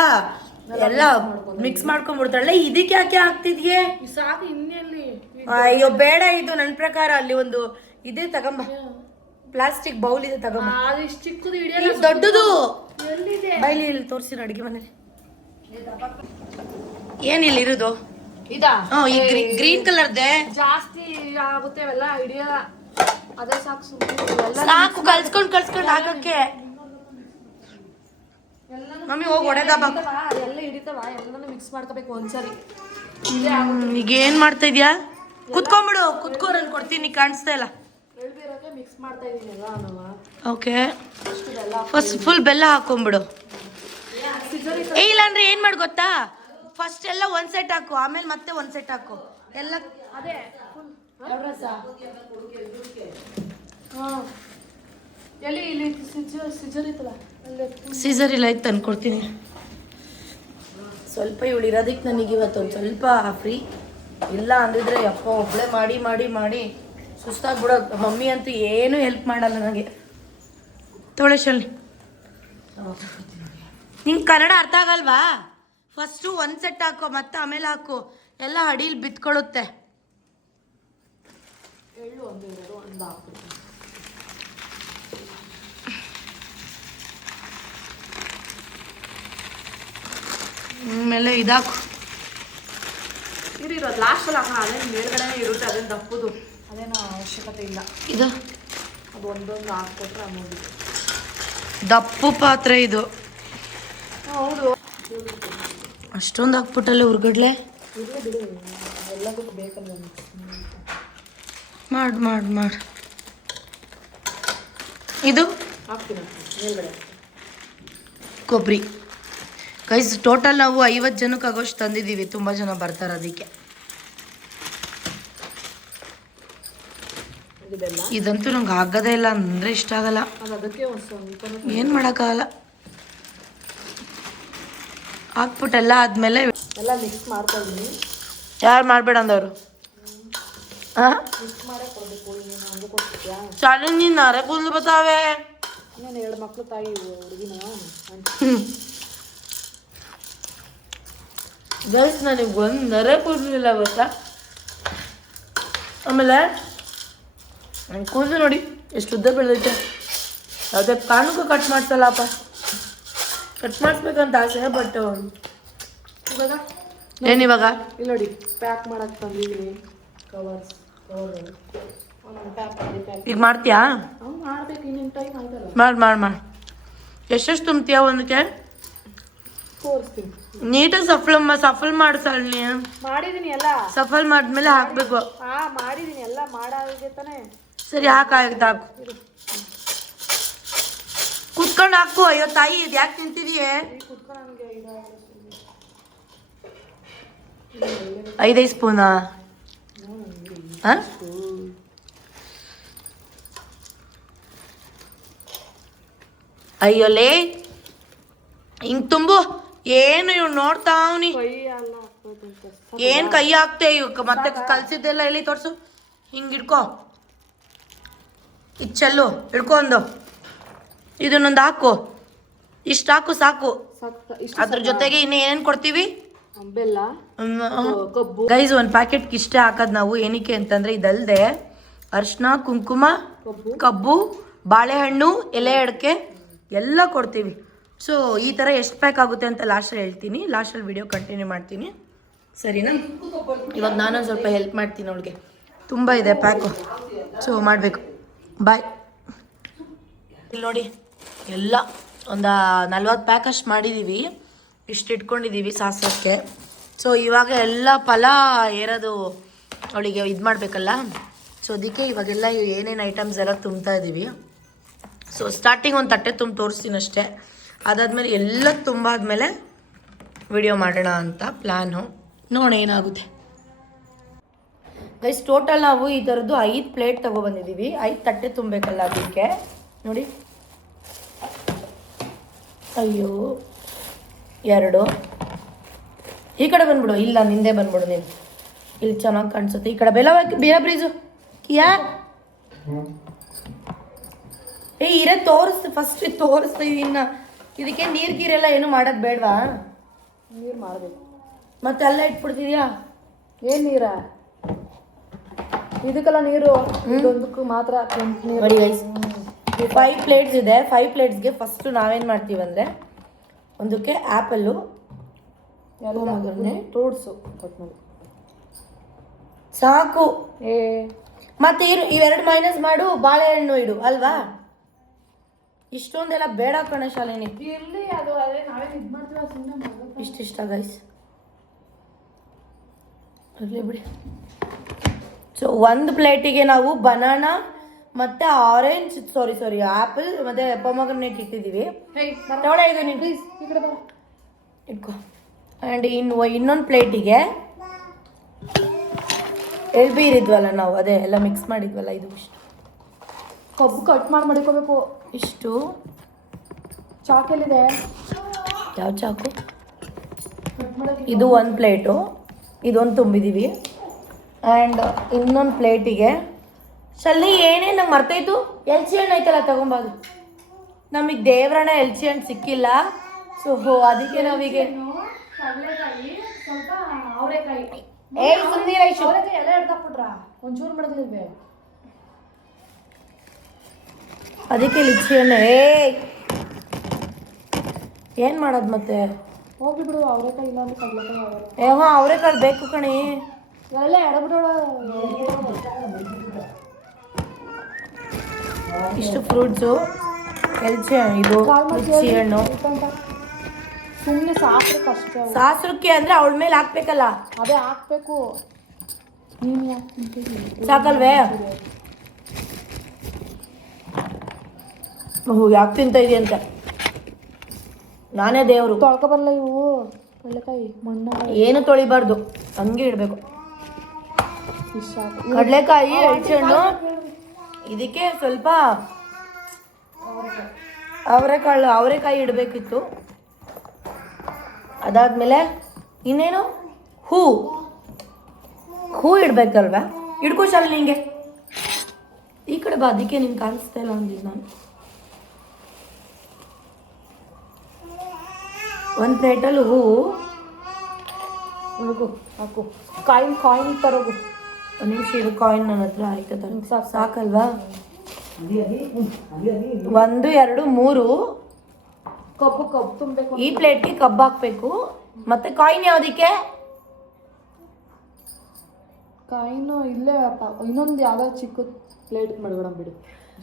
ಎಲ್ಲ ಮಿಕ್ಸ್ ಮಾಡ್ಕೊಂಡ್ಬಿಡ್ತಾಳೆ. ಇದಕ್ಕೆ ಯಾಕೆ ಹಾಕ್ತಿದ್ಯೆ? ಸಾಕು, ಇನ್ನೆಲ್ಲಿ? ಅಯ್ಯೋ ಬೇಡ, ಇದು ನನ್ನ ಪ್ರಕಾರ ಅಲ್ಲಿ ಒಂದು ಇದೆ ತಗೊಂಬ, ಪ್ಲಾಸ್ಟಿಕ್ ಬೌಲ್ ಇದೆ ತಗೊಂಬ. ದೊಡ್ಡದು ಬೈಲಿ ಇಲ್ಲಿ ತೋರಿಸಿ ಅಡುಗೆ ಮನೇಲಿ. ಏನಿಲ್ಲ ಇರೋದು ಇದಾ? ಈ ಗ್ರೀನ್ ಕಲರ್ದೆ ಜಾಸ್ತಿ ಆಗುತ್ತೆ ಅವೆಲ್ಲ ಹಿಡಿಯಲ್ಲ. ಅದೇ ಸಾಕು, ಸಾಕು. ಕಳ್ಸ್ಕೊಂಡು ಹಾಕಕ್ಕೆ. ಮಮ್ಮಿ ಹೋಗಿ ಹೊಡೆದಾಬಾಕು. ಎಲ್ಲ ಹಿಡಿತಾವ, ಎಲ್ಲಾನು ಮಿಕ್ಸ್ ಮಾಡ್ಕೋಬೇಕು ಒಂದ್ಸರಿ. ಈಗ ಏನ್ ಮಾಡ್ತಾ ಇದ್ಯಾ? ಕುತ್ಕೊಂಡ್ಬಿಡು, ಕುತ್ಕೋರನ್ ಕೊಡ್ತೀನಿ, ಕಾಣಿಸ್ತಾ ಇಲ್ಲ. ಮಿಕ್ಸ್ ಮಾಡ್ತಾ ಇದೀನಿ ಎಲ್ಲ ನಾವು. ಓಕೆ, ಫಸ್ಟ್ ಫುಲ್ ಬೆಲ್ಲ ಹಾಕೊಂಡ್ಬಿಡು. ಇಲ್ಲ ಅಂದ್ರೆ ಏನ್ ಮಾಡಿ ಗೊತ್ತಾ, ಫಸ್ಟ್ ಎಲ್ಲ ಒಂದ್ ಸೆಟ್ ಹಾಕು, ಆಮೇಲೆ ಮತ್ತೆ ಒಂದ್ ಸೆಟ್ ಹಾಕು ಎಲ್ಲ. ಅದೇ ಎಲ್ಲಿ ಇಲ್ಲಿ ಸಿಜರ್ ಇತ್ತಲ್ಲ, ಸೀಸರ್ ಇಲ್ಲ ಇತ್ತು ತಂದ್ಕೊಡ್ತೀನಿ. ಸ್ವಲ್ಪ ಇವಳು ಇರೋದಕ್ಕೆ ನನಗೆ ಇವತ್ತು ಒಂದು ಸ್ವಲ್ಪ ಫ್ರೀ. ಇಲ್ಲ ಅಂದಿದ್ರೆ ಅಪ್ಪ ಒಬ್ಬಳೇ ಮಾಡಿ ಮಾಡಿ ಮಾಡಿ ಸುಸ್ತಾಗ್ಬಿಡೋದು. ಮಮ್ಮಿ ಅಂತೂ ಏನೂ ಹೆಲ್ಪ್ ಮಾಡಲ್ಲ ನನಗೆ. ತೊಳೆಶಲ್ಲಿ ನಿಂಗೆ ಕನ್ನಡ ಅರ್ಥ ಆಗಲ್ವಾ? ಫಸ್ಟು ಒಂದು ಸೆಟ್ ಹಾಕೋ, ಮತ್ತೆ ಆಮೇಲೆ ಹಾಕು, ಎಲ್ಲ ಅಡಿಲಿ ಬಿತ್ಕೊಳ್ಳುತ್ತೆ. ಎಳ್ಳು ಒಂದು ಹಾಕ್ಬಿಡ್ತೀನಿ. ಆಮೇಲೆ ಇದಾಕು. ಇರೋದು ಲಾಸ್ಟಲ್ಲಿ ಹಾಕೋಣ, ಅದೇನು ಮೇಲ್ಗಡೆ ಇರುತ್ತೆ, ಅದೇನು ದಪ್ಪದು, ಅದೇನು ಅವಶ್ಯಕತೆ ಇಲ್ಲ. ಇದು ಅದು ಒಂದೊಂದು ಹಾಕ್ಕೊಟ್ರೆ ಆಮೇಲೆ ದಪ್ಪು ಪಾತ್ರೆ ಇದು. ಹೌದು, ಅಷ್ಟೊಂದು ಹಾಕ್ಬಿಟ್ಟಲ್ಲ ಹುರ್ಗಡ್ಲೆ. ಎಲ್ಲದಕ್ಕೂ ಬೇಕಲ್ಲ ಮಾಡು. ಇದು ಹಾಕ್ತೀನಿ ಮೇಲ್ಗಡೆ. ಕೊಬ್ಬರಿ ಗೈಸ್, ಟೋಟಲ್ ನಾವು 50 ಜನಕ್ಕೆ ಆಗೋಷ್ಟು ತಂದಿದ್ದೀವಿ. ತುಂಬ ಜನ ಬರ್ತಾರೆ ಅದಕ್ಕೆ. ಇದಂತೂ ನಂಗೆ ಆಗೋದೇ ಇಲ್ಲ, ಅಂದರೆ ಇಷ್ಟ ಆಗಲ್ಲ. ಅದಕ್ಕೆ ಒಂದು ಸ್ವಲ್ಪ ಏನು ಮಾಡೋಕ್ಕಾಗಲ್ಲ. ಹಾಕ್ಬಿಟ್ಟೆಲ್ಲ ಆದಮೇಲೆ ಎಲ್ಲ ಮಿಕ್ಸ್ ಮಾಡ್ಕೊಳ್ಳಿ. ಯಾರು ಮಾಡಬೇಡ ಅಂದವರು. ಮಿಕ್ಸ್ ಮಾಡೇ ಕೊಡಬೇಕು. ನೀನು ಹಂಗೆ ಕೊಡ್ತೀಯಾ? ಚಾಲು ನೀನು ಅರೆ ಕೂದಲು ಬತ್ತಾವೆ. ಇನ್ನೇನು 2 ಮಕ್ಳು ತಾಯಿ ಹುಡುಗಿನ. ಗೈಸ್ ನನಗೆ ಒಂದು ನರೆ ಕೂದಲಿಲ್ಲ ಗೊತ್ತಾ. ಆಮೇಲೆ ನನ್ನ ಕೂದಲು ನೋಡಿ ಎಷ್ಟು ಉದ್ದ ಬೆಳೆದೈತೆ. ಯಾವುದೇ ಕಾರಣಕ್ಕೂ ಕಟ್ ಮಾಡ್ಸಲ್ಲಪ್ಪ. ಕಟ್ ಮಾಡಿಸ್ಬೇಕಂತ ಆಸೆ, ಬಟ್ ಇವಾಗ ಏನಿವಾಗ ಇಲ್ಲಿ ನೋಡಿ ಪ್ಯಾಕ್ ಮಾಡಕ್ಕೆ ತಂದಿದ್ದೀನಿ ಕವರ್ಸ್. ಪ್ಯಾಕ್ ಮಾಡಿ ಈಗ ಮಾಡ್ತೀಯಾ? ಮಾಡ್ಬೇಕು. ಇನ್ನೇನು ಟೈಮ್ ಆಯ್ತಲ್ಲ. ಮಾಡಿ ಎಷ್ಟೆಷ್ಟು ತುಂಬ್ತೀಯ ಒಂದಕ್ಕೆ? ತೋರಿಸ್ತೀನಿ. ನೀಟಾಗಿ ಸಫಲ್ ಮಾಡಿಸಲ್ಲಿ. ಮಾಡಿದ್ದೀನಿ ಎಲ್ಲ. ಸಫಲ್ ಮಾಡಿದ್ಮೇಲೆ ಹಾಕಬೇಕು. ಮಾಡಿದ್ದೀನಿ ಎಲ್ಲ ಮಾಡಾಗಿದೆ ತಾನೇ. ಸರಿ ಹಾಕು. ಕುತ್ಕೊಂಡು ಹಾಕು. ಅಯ್ಯೋ ತಾಯಿ, ಇದು ಯಾಕೆ ತಿಂತಿದೀಯೇ? 5 ಸ್ಪೂನಾ? ಅಯ್ಯೋಲೇ ಹಿಂಗ್ ತುಂಬು. ಏನು ಇವ್ ನೋಡ್ತಾವ್ನಿ. ಏನ್ ಕೈ ಹಾಕ್ತೆ ಇವ್ ಮತ್ತೆ ಕಲ್ಸಿದ್ದೆಲ್ಲ ಎಲ್ಲಿ ತೋರ್ಸು. ಹಿಂಗ್ ಹಿಡ್ಕೊ. ಇದು ಚೆಲ್ಲು. ಹಿಡ್ಕೊಂಡು ಇದನ್ನೊಂದು ಹಾಕು. ಇಷ್ಟು ಹಾಕು ಸಾಕು. ಅದ್ರ ಜೊತೆಗೆ ಇನ್ನು ಏನೇನು ಕೊಡ್ತೀವಿ? ಬೆಲ್ಲ, ಕಬ್ಬು. ಗೈಸ್, ಒಂದು ಪ್ಯಾಕೆಟ್ಗೆ ಇಷ್ಟೇ ಹಾಕೋದು ನಾವು. ಏನಕ್ಕೆ ಅಂತಂದ್ರೆ ಇದಲ್ಲದೆ ಅರಿಶಿನ, ಕುಂಕುಮ, ಕಬ್ಬು, ಬಾಳೆಹಣ್ಣು, ಎಲೆ ಅಡಿಕೆ ಎಲ್ಲ ಕೊಡ್ತೀವಿ. ಸೊ ಈ ಥರ ಎಷ್ಟು ಪ್ಯಾಕ್ ಆಗುತ್ತೆ ಅಂತ ಲಾಸ್ಟಲ್ಲಿ ಹೇಳ್ತೀನಿ. ಲಾಸ್ಟಲ್ಲಿ ವಿಡಿಯೋ ಕಂಟಿನ್ಯೂ ಮಾಡ್ತೀನಿ, ಸರಿನಾ? ಇವಾಗ ನಾನೊಂದು ಸ್ವಲ್ಪ ಹೆಲ್ಪ್ ಮಾಡ್ತೀನಿ ಅವಳಿಗೆ. ತುಂಬ ಇದೆ ಪ್ಯಾಕು, ಸೊ ಮಾಡಬೇಕು. ಬಾಯ್. ಇಲ್ಲಿ ನೋಡಿ, ಎಲ್ಲ ಒಂದು 40 ಪ್ಯಾಕ್ ಅಷ್ಟು ಮಾಡಿದ್ದೀವಿ. ಇಷ್ಟು ಇಟ್ಕೊಂಡಿದ್ದೀವಿ ಸಾಸಕ್ಕೆ. ಸೊ ಇವಾಗ ಎಲ್ಲ ಫಲ ಏರೋದು ಅವಳಿಗೆ ಇದು ಮಾಡಬೇಕಲ್ಲ. ಸೊ ಅದಕ್ಕೆ ಇವಾಗೆಲ್ಲ ಏನೇನು ಐಟಮ್ಸ್ ಎಲ್ಲ ತುಂಬ್ತಾ ಇದ್ದೀವಿ. ಸೊ ಸ್ಟಾರ್ಟಿಂಗ್ ಒಂದು ತಟ್ಟೆ ತುಂಬ ತೋರಿಸ್ತೀನಿ ಅಷ್ಟೇ. ಅದಾದಮೇಲೆ ಎಲ್ಲ ತುಂಬಾದ್ಮೇಲೆ ವಿಡಿಯೋ ಮಾಡೋಣ ಅಂತ ಪ್ಲ್ಯಾನು. ನೋಡೋಣ ಏನಾಗುತ್ತೆ. ಗೈಸ್, ಟೋಟಲ್ ನಾವು ಈ ಥರದ್ದು 5 ಪ್ಲೇಟ್ ತೊಗೊಬಂದಿದ್ದೀವಿ. 5 ತಟ್ಟೆ ತುಂಬಬೇಕಲ್ಲ ಅದಕ್ಕೆ. ನೋಡಿ, ಅಯ್ಯೋ 2. ಈ ಕಡೆ ಬಂದ್ಬಿಡು. ಇಲ್ಲ, ನಿಂದೆ ಬಂದ್ಬಿಡು ನೀನು. ಇಲ್ಲಿ ಚೆನ್ನಾಗಿ ಕಾಣಿಸುತ್ತೆ. ಈ ಕಡೆ ಬೇರೆ ಬ್ರೀಜು ಯಾ ಇರೇ ತೋರಿಸ್ತು. ಫಸ್ಟ್ ತೋರಿಸ್ತೀವಿ. ಇನ್ನು ಇದಕ್ಕೆ ನೀರು ಗೀರೆಲ್ಲ ಏನು ಮಾಡೋದು ಬೇಡವಾ? ನೀರು ಮಾಡಬೇಕು. ಮತ್ತೆ ಅಲ್ಲ ಇಟ್ಬಿಡ್ತಿದ್ಯಾ? ಏನು ನೀರ? ಇದಕ್ಕೆಲ್ಲ ನೀರು ಇದೊಂದಕ್ಕೂ ಮಾತ್ರ ನೀರು. ನೋಡಿ ಗೈಸ್, 5 ಪ್ಲೇಟ್ಸ್ ಇದೆ. 5 ಪ್ಲೇಟ್ಸ್ಗೆ ಫಸ್ಟು ನಾವೇನು ಮಾಡ್ತೀವಿ ಅಂದರೆ, ಒಂದಕ್ಕೆ ಆ್ಯಪಲ್ಲು, ಫ್ರೂಟ್ಸು ಕಟ್ ಮಾಡಿ ಸಾಕು. ಮತ್ತೆ ಇವೆರಡು ಮೈನಸ್ ಮಾಡು, ಬಾಳೆಹಣ್ಣು ಇಡು ಅಲ್ವಾ? ಇಷ್ಟೊಂದೆಲ್ಲ ಬೇಡ ಕಣ ಶಾಲಿನಿ. ಇರಲಿ, ಅದು ಅದೇ ನಾವೇನು ಇದು ಮಾಡ್ತೀವಿ ಸುಮ್ಮನೆ ಇಷ್ಟ ಗೈಸ್, ಇರಲಿ ಬಿಡಿ. ಸೊ 1 ಪ್ಲೇಟಿಗೆ ನಾವು ಬನಾನಾ ಮತ್ತು ಆರೆಂಜ್ ಸಾರಿ ಆ್ಯಪಲ್ ಮತ್ತು ಪೊಮಗ್ರನೇಟ್ ಇಟ್ಟಿದ್ದೀವಿ. ನೋಡ, ಇದು ನೀನು ಪ್ಲೀಸ್ ಈ ಕಡೆ ಬಾ, ಇಟ್ಕೋ. ಆ್ಯಂಡ್ ಇನ್ನೊಂದು ಪ್ಲೇಟಿಗೆ ಎಳ್ಬೀರಿದ್ವಲ್ಲ ನಾವು, ಅದೇ ಎಲ್ಲ ಮಿಕ್ಸ್ ಮಾಡಿದ್ವಲ್ಲ, ಇದು ಇಷ್ಟು ಕಬ್ಬು ಕಟ್ ಮಾಡಿಕೋಬೇಕು. ಇಷ್ಟು ಚಾಕೆಲ್ಲಿದೆ? ಯಾವ ಚಾಕು? ಇದು 1 ಪ್ಲೇಟು, ಇದೊಂದು ತುಂಬಿದ್ದೀವಿ. ಆ್ಯಂಡ್ ಇನ್ನೊಂದು ಪ್ಲೇಟಿಗೆ ಶಲ್ಲಿ ಏನೇನು ನಂಗೆ ಮರ್ತೋಯ್ತು, ಎಲ್ಚಿ ಹಣ್ಣು ಐತಲ್ಲ ತಗೊಂಬೋದು. ನಮಗೆ ದೇವ್ರಣ್ಣ ಎಲ್ಚಿ ಹಣ್ಣು ಸಿಕ್ಕಿಲ್ಲ. ಸೊ ಅದಕ್ಕೆ ನಾವೀಗ ಕಡಲೆಕಾಯಿ, ಸ್ವಲ್ಪ ಅವರೆಕಾಯಿ. ಸುಮ್ಮನೆ ಎಲ್ಲ ಹಿಡ್ದಾಕ್ಬಿಟ್ರ ಒಂಚೂರು ಮಾಡಿದ್ಲಿಲ್ವೇ? ಅದಕ್ಕೆ ಲಿಚ್ಚಿ ಹಣ್ಣು. ಏನು ಮಾಡೋದು ಮತ್ತೆ? ಹೋಗ್ಲಿ ಬಿಡು, ಅವರೆಕಾಯಿ ಇಲ್ಲ ಅಂದ್ರೆ ಕಡಲೆಕಾಯಿ. ಅವರೆಕಾಳು ಬೇಕು ಕಣಿ. ಎಲ್ಲ ಎಡಬಿಡೋಳ. ಇಷ್ಟು ಫ್ರೂಟ್ಸು, ಎಲ್ಚಿ ಇದು ಲಿಚ್ಚಿ ಹಣ್ಣು. ಸುಮ್ಮನೆ ಸಾಕ್ರೆ ಕಷ್ಟ. ಸಾಸ್ರಕ್ಕೆ ಅಂದರೆ ಅವಳ ಮೇಲೆ ಹಾಕ್ಬೇಕಲ್ಲ, ಅದೇ ಹಾಕ್ಬೇಕು. ನೀನು ಸಾಕಲ್ವೇ? ಯಾಕೆ ತಿಂತ ಇದೆಯಂತ ನಾನೇ ದೇವರು. ತೊಳ್ಕೊಬರಲ್ಲ ಇವು ಕಡಲೆಕಾಯಿ, ಮಣ್ಣು ಏನು ತೊಳಿಬಾರ್ದು, ಹಂಗೆ ಇಡಬೇಕು. ಕಡಲೆಕಾಯಿ, ಎಳ್ಚಿ ಹಣ್ಣು, ಇದಕ್ಕೆ ಸ್ವಲ್ಪ ಅವರೆಕಾಯಿ ಇಡಬೇಕಿತ್ತು. ಅದಾದಮೇಲೆ ಇನ್ನೇನು ಹೂ ಇಡಬೇಕಲ್ವ? ಹಿಡ್ಕೋ ಶಾಲಿನಿ ಹಿಂಗೆ. ಈ ಕಡೆ ಬಾ, ಅದಕ್ಕೆ ನಿಂಗೆ ಕಾಣಿಸ್ತಾ ಇಲ್ಲ ಅಂದಿದ್ದು ನಾನು. ಒಂದು ಪ್ಲೇಟಲ್ಲಿ ಹೂವು ಹುಡುಗು ಹಾಕು. ಕಾಯಿನ್ ತರೋಗು. ಒಂದು ನಿಮಿಷ ಇದು ಕಾಯಿನ್ ನನ್ನ ಹತ್ರ ಆಯ್ತು ತರ ಸಾಕಲ್ವಾ? 1 2 3 ಕಬ್ಬು ತುಂಬಬೇಕು. ಈ ಪ್ಲೇಟ್ಗೆ ಕಬ್ಬು ಹಾಕ್ಬೇಕು. ಮತ್ತೆ ಕಾಯಿನ್ ಯಾವುದಕ್ಕೆ? ಕಾಯಿನು ಇಲ್ಲೇ ಇನ್ನೊಂದು ಯಾವ್ದೋ ಚಿಕ್ಕ ಪ್ಲೇಟ್ ಮಾಡ್ಬೇಡ ಬಿಡು,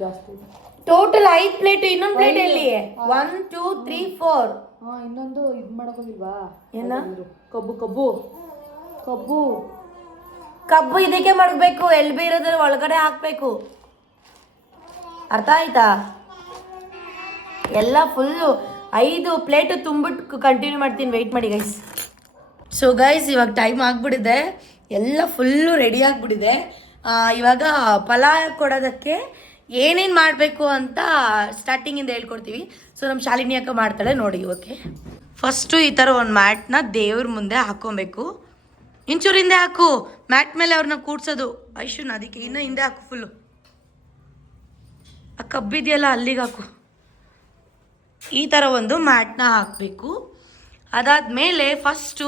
ಜಾಸ್ತಿ. Total 5 plate. ಇನ್ನೊಂದು ಪ್ಲೇಟ್ ಎಲ್ಲಿ? 1 2 3 4. ಇನ್ನೊಂದು ಇದು ಮಾಡೋಕೋಗಿಲ್ವಾ? ಏನ? ಕಬ್ಬು ಕಬ್ಬು ಕಬ್ಬು ಕಬ್ಬು ಇದಕ್ಕೆ ಮಾಡಬೇಕು. ಎಲ್ಲಿ ಬೀರೋದ್ರ ಒಳಗಡೆ ಹಾಕ್ಬೇಕು. ಅರ್ಥ ಆಯ್ತಾ? ಎಲ್ಲ ಫುಲ್ಲು 5 ಪ್ಲೇಟು ತುಂಬಿಟ್ಟು ಕಂಟಿನ್ಯೂ ಮಾಡ್ತೀನಿ. ವೆಯ್ಟ್ ಮಾಡಿ ಗೈಸ್. ಸೊ ಗೈಸ್, ಇವಾಗ ಟೈಮ್ ಆಗಿಬಿಟ್ಟಿದೆ. ಎಲ್ಲ ಫುಲ್ಲು ರೆಡಿ ಆಗಿಬಿಟ್ಟಿದೆ. ಇವಾಗ ಪಲಾವ್ ಕೊಡೋದಕ್ಕೆ ಏನೇನು ಮಾಡಬೇಕು ಅಂತ ಸ್ಟಾರ್ಟಿಂಗಿಂದ ಹೇಳ್ಕೊಡ್ತೀವಿ. ಸೊ ನಮ್ಮ ಶಾಲಿನಿ ಅಕ್ಕ ಮಾಡ್ತಾಳೆ ನೋಡಿ. ಓಕೆ, ಫಸ್ಟು ಈ ಥರ ಒಂದು ಮ್ಯಾಟ್ನ ದೇವ್ರ ಮುಂದೆ ಹಾಕ್ಕೊಬೇಕು. ಇಂಚೂರು ಹಿಂದೆ ಹಾಕು. ಮ್ಯಾಟ್ ಮೇಲೆ ಅವ್ರನ್ನ ಕೂಡ್ಸೋದು. ಐಶುನ ಅದಕ್ಕೆ ಇನ್ನೂ ಹಿಂದೆ ಹಾಕು ಫುಲ್ಲು. ಆ ಕಬ್ಬಿದೆಯಲ್ಲ ಅಲ್ಲಿಗೆ ಹಾಕು. ಈ ಥರ ಒಂದು ಮ್ಯಾಟ್ನ ಹಾಕಬೇಕು. ಅದಾದಮೇಲೆ ಫಸ್ಟು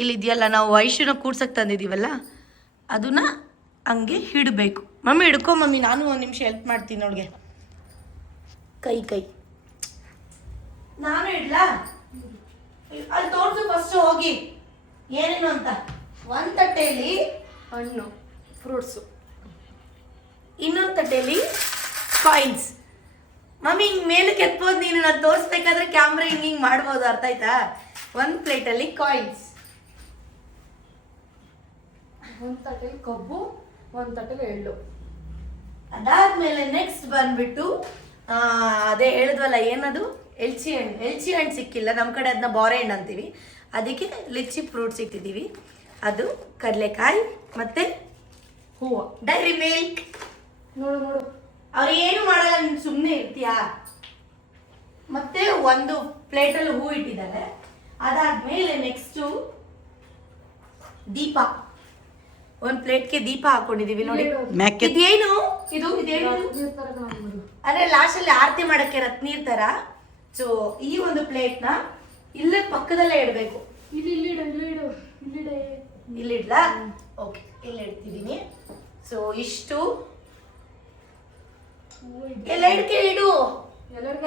ಇಲ್ಲಿದೆಯಲ್ಲ, ನಾವು ಐಶುನ ಕೂಡ್ಸಕ್ಕೆ ತಂದಿದ್ದೀವಲ್ಲ, ಅದನ್ನ ಹಂಗೆ ಹಿಡಬೇಕು. ಮಮ್ಮಿ ಹಿಡ್ಕೊ ಮಮ್ಮಿ, ನಾನು ಒಂದು ನಿಮಿಷ ಹೆಲ್ಪ್ ಮಾಡ್ತೀನಿ ನೋಡ್ಗೆ. ಕೈ ನಾನು ಇಡ್ಲಾ? ಅಲ್ಲಿ ತೋರಿಸು ಫಸ್ಟ್ ಹೋಗಿ ಏನೇನು ಅಂತ. ಒಂದು ತಟ್ಟೆಯಲ್ಲಿ ಹಣ್ಣು, ಫ್ರೂಟ್ಸು, ಇನ್ನೊಂದು ತಟ್ಟೆಯಲ್ಲಿ ಕಾಯಿನ್ಸ್. ಮಮ್ಮಿ ಹಿಂಗೆ ಮೇಲಕ್ಕೆ ಎತ್ಬೋದು ನೀನು. ನಾನು ತೋರಿಸ್ಬೇಕಾದ್ರೆ ಕ್ಯಾಮ್ರಾ ಹಿಂಗೆ ಮಾಡ್ಬೋದು. ಅರ್ಥ ಆಯ್ತಾ? ಒಂದು ಪ್ಲೇಟಲ್ಲಿ ಕಾಯಿನ್ಸ್, ಒಂದು ತಟ್ಟೆಲಿ ಕಬ್ಬು, ಒಂದು ತಟ್ಟೆಲಿ ಎಳ್ಳು. ಅದಾದ್ಮೇಲೆ ನೆಕ್ಸ್ಟ್ ಬಂದ್ಬಿಟ್ಟು ಅದೇ ಹೇಳಿದ್ವಲ್ಲ, ಏನದು ಎಲ್ಚಿ ಹಣ್ಣು ಸಿಕ್ಕಿಲ್ಲ ನಮ್ಮ ಕಡೆ, ಅದನ್ನ ಬೋರೆ ಹಣ್ಣು ಅಂತೀವಿ. ಅದಕ್ಕೆ ಲಿಚ್ಚಿ ಫ್ರೂಟ್ಸ್ ಇಟ್ಟಿದ್ದೀವಿ. ಅದು ಕಡಲೆಕಾಯಿ ಮತ್ತು ಹೂವು, ಡೈರಿ ಮಿಲ್ಕ್. ನೋಡು ಅವ್ರು ಏನು ಮಾಡಲ್ಲ, ನೀನು ಸುಮ್ಮನೆ ಇರ್ತೀಯಾ? ಮತ್ತೆ ಒಂದು ಪ್ಲೇಟಲ್ಲಿ ಹೂ ಇಟ್ಟಿದ್ದಾರೆ. ಅದಾದ್ಮೇಲೆ ನೆಕ್ಸ್ಟು ದೀಪ. ಒಂದು ಪ್ಲೇಟ್ಗೆ ದೀಪ ಹಾಕೊಂಡಿದೀವಿ ನೋಡಿ. ಇದೇನು ಇದೇನು ಅಂದ್ರೆ ಲಾಸ್ಟಲ್ಲಿ ಆರತಿ ಮಾಡಕ್ಕೆ ನೀರ್ ತರ. ಸೊ ಈ ಒಂದು ಪ್ಲೇಟ್ನ ಇಲ್ಲೇ ಪಕ್ಕದಲ್ಲೇ ಇಡಬೇಕು. ಇಲ್ಲಿಡ್ಲಾ? ಓಕೆ, ಇಲ್ಲಿ ಇಡ್ತಿದ್ದೀನಿ. ಸೊ ಇಷ್ಟು ಎಲ್ಲ ಇಡ್ಕೆ ಇಡು.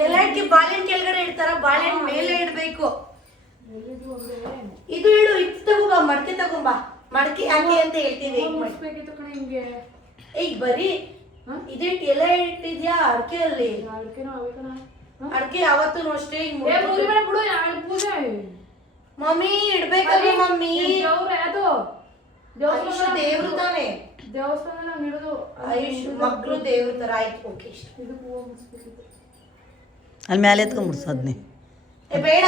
ಎಲ್ಲ ಇಡ್ಕೆ ಬಾಳೆಹಣ್ಣು ಕೆಳಗಡೆ ಇಡ್ತಾರ, ಬಾಳೆಹಣ್ಣು ಮೇಲೆ ಇಡಬೇಕು. ಇದು ಇಡು. ಇದು ತಗೊಂಬ, ಮಡಕೆ ತಗೊಂಬ. ಮಡಕೆ ಯಾಕೆ ಅಂತ ಹೇಳ್ತೀವಿ. ಈಗ ಬರೀ ಇದೇ ಎಲೆ ಇಟ್ಟಿದ್ಯಾ ಅಡಕೆಯಲ್ಲಿ? ಅಡಕೆ ಯಾವತ್ತೂ ಅಷ್ಟೇ. ಮಮ್ಮಿ ಇಡ್ಬೇಕಲ್ಲ ಮಮ್ಮಿ, ದೇವ್ರು ತಾನೆ. ಆಯುಷ್ ಮಕ್ಕಳು ದೇವ್ರ ತರ. ಆಯ್ತು, ಓಕೆ. ಅಲ್ಲಿ ಮೇಲೆ ಎತ್ಕೊಂಡ್ಬಿಡ್ಸೋದ್ನಿ. ಬೇಡ,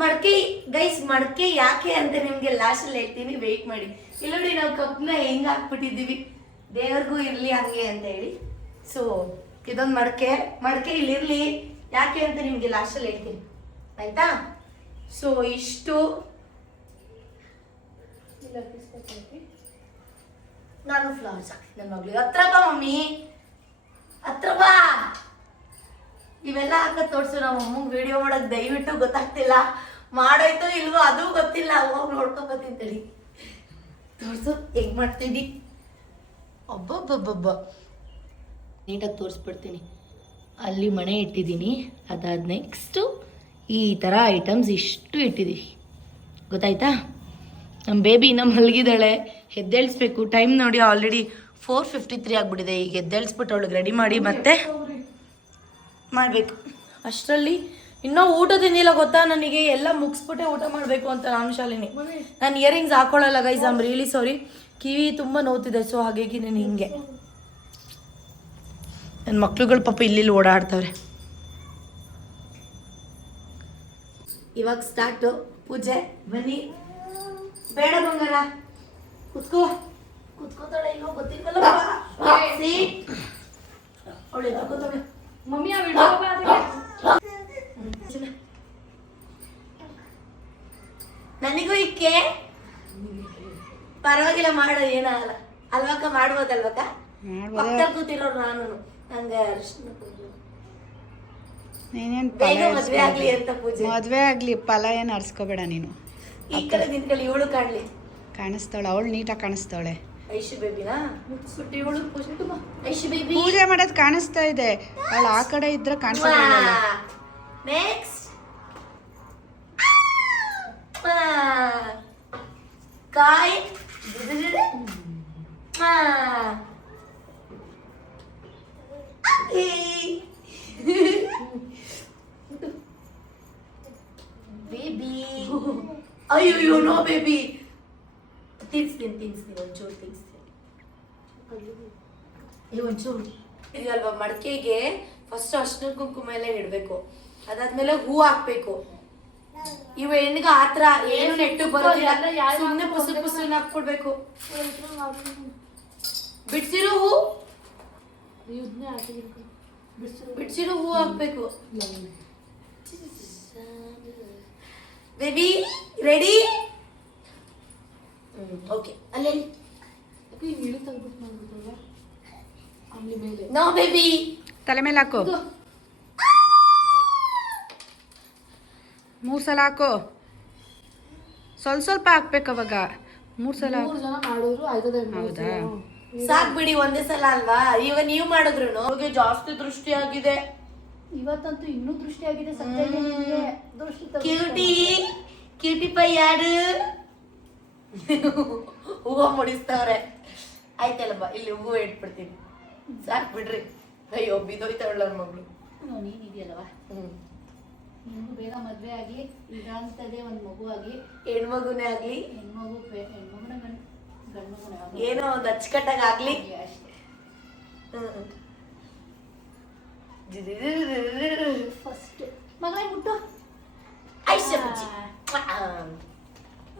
ಮಡಕೆ ಗೈಸ್, ಮಡಕೆ ಯಾಕೆ ಅಂತ ನಿಮ್ಗೆ ಲಾಸ್ಟಲ್ಲಿ ಹೇಳ್ತೀನಿ, ವೆಯ್ಟ್ ಮಾಡಿ. ಇಲ್ಲ ನೋಡಿ, ನಾವು ಕಪ್ನ ಹೆಂಗ್ ಹಾಕ್ಬಿಟ್ಟಿದ್ದೀವಿ, ದೇವ್ರಿಗೂ ಇರ್ಲಿ ಹಂಗೆ ಅಂತ ಹೇಳಿ. ಸೊ ಇದೊಂದು ಮಡಕೆ ಇಲ್ಲಿರ್ಲಿ ಯಾಕೆ ಅಂತ ನಿಮ್ಗೆ ಲಾಸ್ಟಲ್ಲಿ ಹೇಳ್ತೀನಿ, ಆಯ್ತಾ? ಸೊ ಇಷ್ಟು ನಾನು ಫ್ಲವರ್ಸ್ ಹಾಕ್ತೀನಿ ನನ್ನ ಮಗಳಿಗೆ. ಹತ್ರ ಬಾ ಮಮ್ಮಿ, ಹತ್ರ ಬಾ. ಇವೆಲ್ಲ ಹಾಕತ್ ತೋರ್ಸು. ನಮ್ಮ ಅಮ್ಮಂಗೆ ವಿಡಿಯೋ ಮಾಡೋದು ದಯವಿಟ್ಟು ಗೊತ್ತಾಗ್ತಿಲ್ಲ, ಮಾಡೋಯ್ತೋ ಇಲ್ವೋ ಅದು ಗೊತ್ತಿಲ್ಲ. ಹೋಗಿ ನೋಡ್ಕೊಬತ್ತೀನಿ. ತೋರ್ಸು ಹೆಂಗ್ ಮಾಡ್ತೀನಿ. ಒಬ್ಬೊಬ್ಬೊಬ್ಬೊಬ್ಬ ನೀಟಾಗಿ ತೋರಿಸ್ಬಿಡ್ತೀನಿ. ಅಲ್ಲಿ ಮಣೆ ಇಟ್ಟಿದ್ದೀನಿ. ಅದಾದ ನೆಕ್ಸ್ಟು ಈ ಥರ ಐಟಮ್ಸ್ ಇಷ್ಟು ಇಟ್ಟಿದ್ದೀವಿ, ಗೊತ್ತಾಯ್ತಾ? ನಮ್ಮ ಬೇಬಿ ಇನ್ನೂ ಮಲಗಿದ್ದಾಳೆ, ಎದ್ದೇಳಿಸ್ಬೇಕು. ಟೈಮ್ ನೋಡಿ ಆಲ್ರೆಡಿ 4:53 ಆಗಿಬಿಟ್ಟಿದೆ. ಈಗ ಎದ್ದೇಳಿಸ್ಬಿಟ್ಟು ಅವಳಿಗೆ ರೆಡಿ ಮಾಡಿ ಮತ್ತೆ ಮಾಡಬೇಕು. ಅಷ್ಟರಲ್ಲಿ ಇನ್ನೂ ಊಟ ತಿಂದಿಲ್ಲ ಗೊತ್ತಾ ನನಗೆ. ಎಲ್ಲ ಮುಗಿಸ್ಬಿಟ್ಟೆ ಊಟ ಮಾಡಬೇಕು ಅಂತ ನಾನು ಶಾಲಿನಿ. ನಾನು ಇಯರಿಂಗ್ಸ್ ಹಾಕೊಳ್ಳಲ್ಲ guys, I am really sorry. ಕಿವಿ ತುಂಬ ನೋವ್ತಿದೆ. ಸೊ ಹಾಗಾಗಿ ನಾನು ಹಿಂಗೆ. ನನ್ನ ಮಕ್ಳುಗಳು ಪಾಪ ಇಲ್ಲಿ ಓಡಾಡ್ತವ್ರೆ. ಇವಾಗ ಸ್ಟಾರ್ಟು ಪೂಜೆ. ಬನ್ನಿ. ಬೇಡ ಬಂಗಾರ, ಕುತ್ಕೋತಾಳೆ ಇಲ್ಲೋ ಗೊತ್ತಿಲ್ಲಲ್ಲ. ಅವಳು ಕುತ್ಕೋತಾಳೆ. ಮಮ್ಮಿ ನನಗೂ ಇಕ್ಕೆ ಪರವಾಗಿಲ್ಲ ಮಾಡು, ಏನಾಗಲ್ಲ ಅಲ್ವಕ್ಕ, ಮಾಡ್ಬೋದಲ್ವಕ್ಕ? ಮಾಡ್ಬೋದೇ. ಪಕ್ಕದಲ್ಲಿ ಕೂತಿರೋರು ನಾನು ಹಂಗೆ ಅರಿಶಿನ ನೀನೇನು ಬೇಗ ಮದ್ವೆ ಆಗ್ಲಿ ಅಂತ ಪೂಜೆ. ಮದುವೆ ಆಗಲಿ, ಫಲ ಏನು ಅರ್ಸ್ಕೋಬೇಡ ನೀನು. ಈ ಕಡೆ ನಿಂತ್ಕೊಳ್ಳಿ, ಇವಳು ಕಾಣ್ಲಿ. ಕಾಣಿಸ್ತಾಳೆ, ಅವಳು ನೀಟಾಗಿ ಕಾಣಿಸ್ತಾಳೆ. ಐಶು ಬೇಬಿನಾ ಮುಟ್ಬಿಟ್ಟು ಇವಳು ಪೂಜೆ. ಐಶು ಬೇಬಿ ಪೂಜೆ ಮಾಡೋದು ಕಾಣಿಸ್ತಾ ಇದೆ, ಅವಳು ಆ ಕಡೆ ಇದ್ರೆ ಕಾಣಿಸೋದಿಲ್ಲ. ನೆಕ್ಸ್ಟ್ ಕಾಯಿ ಬೇಬಿ. ಅಯ್ಯೋ ನೋ ಬೇಬಿ, ತಿನ್ಸ್ತೀನಿ ಒಂಚೂರು ತಿನ್ಸ್ತೀನಿ. ಒಂಚೂರು ಇದಲ್ವಾ, ಮಡಕೆಗೆ ಫಸ್ಟ್ ಅರ್ಶಿನ ಕುಂಕುಮ ಎಲ್ಲ ಇಡಬೇಕು, ಅದಾದ್ಮೇಲೆ ಹೂ ಹಾಕ್ಬೇಕು. ಇವ ಹೆಣ್ಣಿಗೆ ಆತರ ಏನು ನೆಟ್ಟು ಬರೋದಿಲ್ಲ, ಸುಮ್ಮನೆ ಪುಸು ಪುಸುನ ಹಾಕ್ಕೊಡ್ಬೇಕು. ಬಿಡ್ಸಿರೋ ಹೂ, ಬಿಡ್ಸಿರೋ ಹೂ ಹಾಕ್ಬೇಕು. Baby ready? ಓಕೆ. ಅಲ್ಲಿ ನೋ ಬೇಬಿ, ತಲೆ ಮೇಲೆ ಹಾಕು, 3 ಸಲ ಹಾಕು. ಸ್ವಲ್ಪ ಹಾಕ್ಬೇಕು ಅವಾಗ, 3 ಸಲ. 3 ಜನ ಮಾಡಿದ್ರು ಆಯ್ತದೆ. ಹೌದಾ? ಸಾಕ್ ಬಿಡಿ, ಒಂದೇ ಸಲ ಅಲ್ವಾ. ಇವಾಗ ನೀವು ಮಾಡಿದ್ರು ಅವ್ರಿಗೆ ಜಾಸ್ತಿ ದೃಷ್ಟಿ ಆಗಿದೆ. ಇವತ್ತಂತೂ ಇನ್ನೂ ದೃಷ್ಟಿ ಆಗಿದೆ. ಸತ್ಯ ಇದೆ ನಿಮ್ಗೆ ದೃಷ್ಟಿ ಕ್ಯೂಟಿ ಕ್ಯೂಟಿ ಪೈ ಯಾರು ಹೂವ ಮುಡಿಸ್ತವ್ರೆ. ಆಯ್ತಲ್ಲಮ್ಮ, ಇಲ್ಲಿ ಹೂವು ಇಟ್ಬಿಡ್ತೀನಿ, ಸಾಕ್ ಬಿಡ್ರಿ. ಅಯ್ಯೋ ಬಿದ್ದೋಯ್ತಾವಳ ನನ್ನ ಮಗಳು. ನೀನ್ ಇದೆಯಲ್ವಾ, ನಿಮ್ಗೂ ಬೇಗ ಮದ್ವೆ ಆಗಿ ಈಗ ಅಂತದೇ ಒಂದ್ ಮಗು ಆಗಿ, ಹೆಣ್ಮಗುನೇ ಆಗ್ಲಿ ಹೆಣ್ಮಗುನ ಗಂಡ್ಮಗುನ ಏನೋ ಒಂದ್ ಅಚ್ಚುಕಟ್ಟಾಗಿ ಆಗ್ಲಿ ಅಷ್ಟೇ. ಫಸ್ಟ್ ಮಗಳೇ ಮುಟ್ಟು, ಐಶ ಬುಜ್ಜಿ.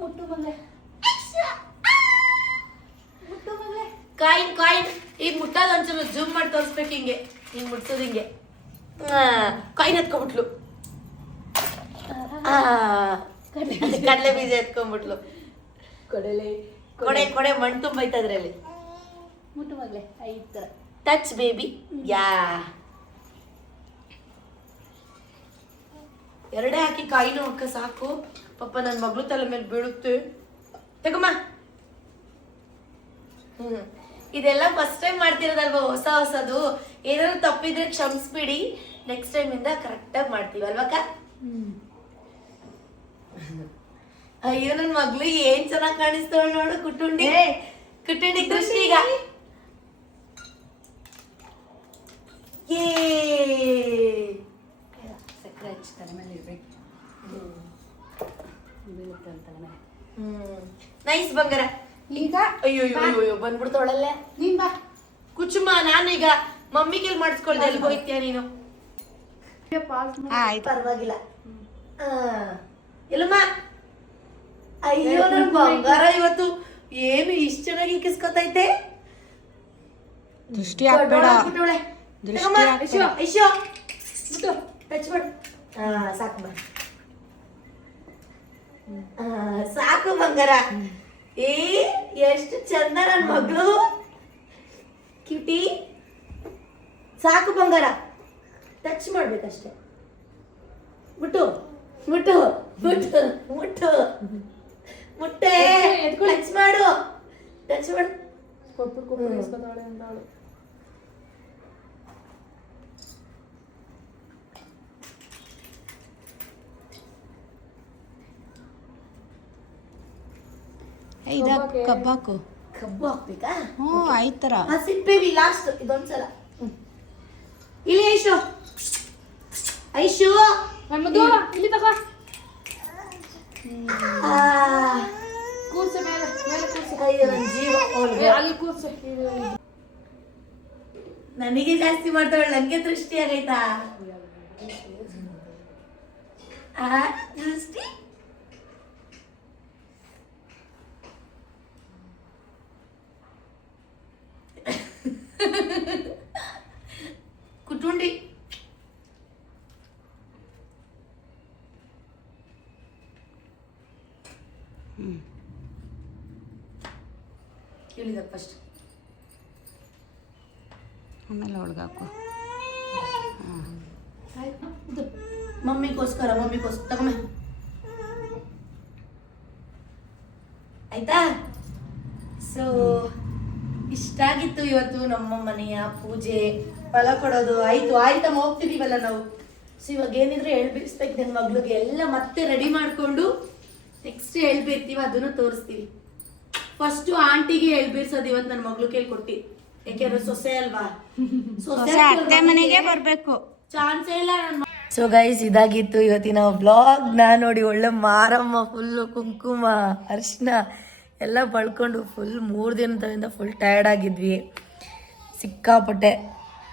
ಮುಟ್ಟು ಮಗಳೇ, ಮುಟ್ಟು ಮಗಳೇ. ಕಾಯಿನ್ ಈಗ ಮುಟ್ಟೋದು ಒಂಚೂರು ಜೂಮ್ ಮಾಡಿ ತೋರಿಸ್ಬೇಕು. ಹಿಂಗೆ ಮುಟ್ಸೋದು ಹಿಂಗೆ. ಕಾಯಿನ್ ಎತ್ಕೊಂಡ್ಬಿಟ್ಲು, ಕಡಲೆ ಬೀಜ ಎತ್ಕೊಂಡ್ಬಿಟ್ಲು. ಕೊಡೆ ಮಣ್ಣು ತುಂಬೈತೆ ಅದ್ರಲ್ಲಿ. ಮುಟ್ಟು ಮಗಳೇ, 5 ತರ ಟಚ್ ಬೇಬಿ. ಯಾ, ಎರಡೇ ಹಾಕಿ ಕಾಯಿನೂ ಅಕ್ಕ ಸಾಕು. ಪಾಪ ನನ್ನ ಮಗಳು ತಲೆ ಮೇಲೆ ಬೀಳುತ್ತೆ. ತಗಮ್ಮ. ಇದೆಲ್ಲ ಫಸ್ಟ್ ಟೈಮ್ ಮಾಡ್ತಿರೋದಲ್ವಾ, ಹೊಸದು. ಏನಾದ್ರು ತಪ್ಪಿದ್ರೆ ಕ್ಷಮಿಸ್ಬಿಡಿ, ನೆಕ್ಸ್ಟ್ ಟೈಮ್ ಇಂದ ಕರೆಕ್ಟಾಗಿ ಮಾಡ್ತೀವಿ ಅಲ್ವಕ್ಕ? ಅಯ್ಯೋ ನನ್ನ ಮಗಳು ಏನ್ ಚೆನ್ನಾಗಿ ಕಾಣಿಸ್ತವಳು ನೋಡು. ಕುಟುಂಡಿ ದೃಷ್ಟಿ ಈಗ. ಸಕ್ಕರೆ ಹಚ್ಚಿ ತಲೆ ಮೇಲೆ ಇರ್ಬೇಕು. ಬೀಳುತ್ತೆ ಅಂತ ನೈಸ್ ಬಂಗಾರ. ಈಗ ಅಯ್ಯೋ ಬಂದ್ಬಿಡ್ತಾವಳಲ್ಲೇ. ನೀನ್ ಬಾ ಕುಚುಮ, ನಾನೀಗ ಮಮ್ಮಿ ಕೆಲ್ ಮಾಡಿಸ್ಕೊಳ್ದೆ. ಎಲ್ಲಿ ಹೋಯ್ತೀಯ ನೀನು? ಆಯ್ತು, ಪರವಾಗಿಲ್ಲ. ಎಲ್ಲಮ್ಮ, ಅಯ್ಯೋ ನನ್ ಬಂಗಾರ ಇವತ್ತು ಏನು ಇಷ್ಟ ಚೆನ್ನಾಗಿ ಕಿಸ್ಕೊತೈತೆ. ದೃಷ್ಟಿ ಹಾಕ್ಬೇಡ, ಟಚ್ ಮಾಡು. ಸಾಕು ಬಂಗಾರ. ಎಷ್ಟು ಚಂದ ನನ್ ಮಗಳು. ಕ್ಯೂಟಿ, ಸಾಕು ಬಂಗಾರ. ಟಚ್ ಮಾಡ್ಬೇಕಷ್ಟೆ. ಮುಟ್ಟು ಮುಟ್ಟು ಮುಟ್ಟು ಮುಟ್ಟು ಮುಟ್ಟೆ, ಟಚ್ ಮಾಡು, ಟಚ್ ಮಾಡು. ಕೊಟ್ಟು ಇಸ್ಕೊತಾಳೆ ಅಂತ ಅವಳು. ಕಬ್ಬಾಕು. ಕಬ್ಬು ಹಾಕ್ಬೇಕಾ? ಹ್ಞೂ, 5 ತರ. ಸಿಪ್ಪೇವಿ ಲಾಸ್ಟ್ ಇದೊಂದ್ಸಲ. ಇಲ್ಲಿ ಐಶು, ಐಶು ನಮ್ಮದು ಇಲ್ಲಿ ತಗೋ. ಕೂರ್ಸು ಮೇಲೆ ಕೂರ್ಸು. ಅಯ್ಯೋ ನನ್ ಜೀವ. ಅಲ್ಲಿ ಕೂರ್ಸು. ನನಗೆ ಜಾಸ್ತಿ ಮಾಡ್ತಾವಳು, ನಂಗೆ ದೃಷ್ಟಿ ಆಗೈತಾ? ದೃಷ್ಟಿ ಕುಟುಂಡಿ. ಇವಳಿಗೆ ಫಸ್ಟ್. ಆಮೇಲೆ ಒಳಗಾಕು. ಮಮ್ಮಿಗೋಸ್ಕರ ತಗೊಮ್ಮೆ ಆಯ್ತಾ. ಸೊ ಇಷ್ಟಾಗಿತ್ತು ಇವತ್ತು ನಮ್ಮ ಮನೆಯ ಪೂಜೆ, ಫಲ ಕೊಡೋದು ಆಯ್ತಮ್ಮ, ಹೋಗ್ತಿದೀವಲ್ಲ ನಾವು. ಸೊ ಇವಾಗ ಏನಿದ್ರೆ ಎಳ್ಬಿಡಿಸ್ಬೇಕು ನನ್ನ ಮಗಳಿಗೆ, ಎಲ್ಲ ಮತ್ತೆ ರೆಡಿ ಮಾಡ್ಕೊಂಡು ನೆಕ್ಸ್ಟ್ ಎಳ್ಬಿರ್ತೀವಿ, ಅದನ್ನು ತೋರಿಸ್ತೀವಿ. ಫಸ್ಟು ಆಂಟಿಗೆ ಎಳ್ಬಿರ್ಸೋದು ಇವತ್ತು ನನ್ನ ಮಗಳು ಕೇಳ್ಕೊಟ್ಟಿ, ಯಾಕೆಂದ್ರೆ ಸೊಸೆ ಅಲ್ವಾ, ಸೊಸೆ ಅತ್ತೆ ಮನೆಗೆ ಬರ್ಬೇಕು, ಚಾನ್ಸೇ ಇಲ್ಲ ನನ್ನ. ಸೊ ಗೈಸ್, ಇದಾಗಿತ್ತು ಇವತ್ತಿನ ವ್ಲಾಗ್. ನೋಡಿ ಒಳ್ಳೆ ಮಾರಮ್ಮ, ಫುಲ್ಲು ಕುಂಕುಮ ಅರಿಶಿನ ಎಲ್ಲ ಬಳ್ಕೊಂಡು ಫುಲ್ 3 ದಿನದಿಂದ ಫುಲ್ ಟಯರ್ಡ್ ಆಗಿದ್ವಿ ಸಿಕ್ಕಾಪಟ್ಟೆ.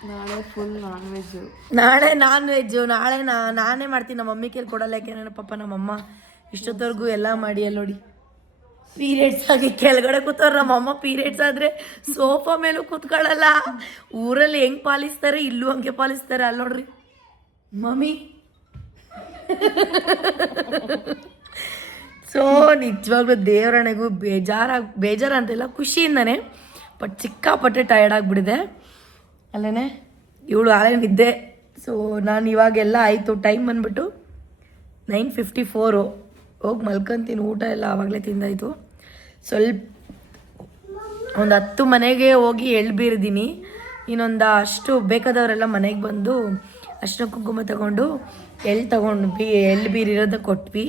ನಾಳೆ ಫುಲ್ ನಾನ್ ವೆಜ್ಜು, ನಾಳೆ ನಾನ್ ವೆಜ್ಜು. ನಾಳೆ ನಾನೇ ಮಾಡ್ತೀನಿ, ನಮ್ಮ ಮಮ್ಮಿ ಕೇಳಿ ಕೊಡಲ್ಲ. ಯಾಕೆಂದ್ರೆ ಪಾಪ ನಮ್ಮಮ್ಮ ಇಷ್ಟೊತ್ತವರೆಗೂ ಎಲ್ಲ ಮಾಡಿ ಅಲ್ಲಿ ನೋಡಿ ಪೀರಿಯಡ್ಸ್ ಆಗಿ ಕೆಳಗಡೆ ಕೂತವ್ರು. ನಮ್ಮಮ್ಮ ಪೀರಿಯಡ್ಸ್ ಆದರೆ ಸೋಫಾ ಮೇಲೂ ಕೂತ್ಕೊಳ್ಳಲ್ಲ. ಊರಲ್ಲಿ ಹೆಂಗೆ ಪಾಲಿಸ್ತಾರೆ ಇಲ್ಲೂ ಹಂಗೆ ಪಾಲಿಸ್ತಾರೆ. ಅಲ್ಲಿ ನೋಡ್ರಿ ಮಮ್ಮಿ. ಸೊ ನಿಜವಾಗ್ಲೂ ದೇವರಣೆಗೂ ಬೇಜಾರು ಅಂತಿಲ್ಲ, ಖುಷಿಯಿಂದನೇ. ಬಟ್ ಸಿಕ್ಕಾಪಟ್ಟೆ ಟಯರ್ಡ್ ಆಗಿಬಿಡಿದೆ. ಅಲ್ಲೇ ಇವಳು ಆಳೆ ನಿದ್ದೆ. ಸೊ ನಾನು ಇವಾಗೆಲ್ಲ ಆಯಿತು, ಟೈಮ್ ಬಂದ್ಬಿಟ್ಟು 9:54. ಹೋಗಿ ಮಲ್ಕೊಂತೀನಿ. ಊಟ ಎಲ್ಲ ಆವಾಗಲೇ ತಿಂದಾಯಿತು. ಸ್ವಲ್ಪ ಒಂದು 10 ಮನೆಗೆ ಹೋಗಿ ಎಳ್ಬೀರಿದ್ದೀನಿ. ಇನ್ನೊಂದು ಅಷ್ಟು ಬೇಕಾದವರೆಲ್ಲ ಮನೆಗೆ ಬಂದು ಅರ್ಶಿನ ಕುಂಕುಮ ತಗೊಂಡು ಎಳ್ಳು ಬೀರಿರೋದ ಕೊಟ್ವಿ.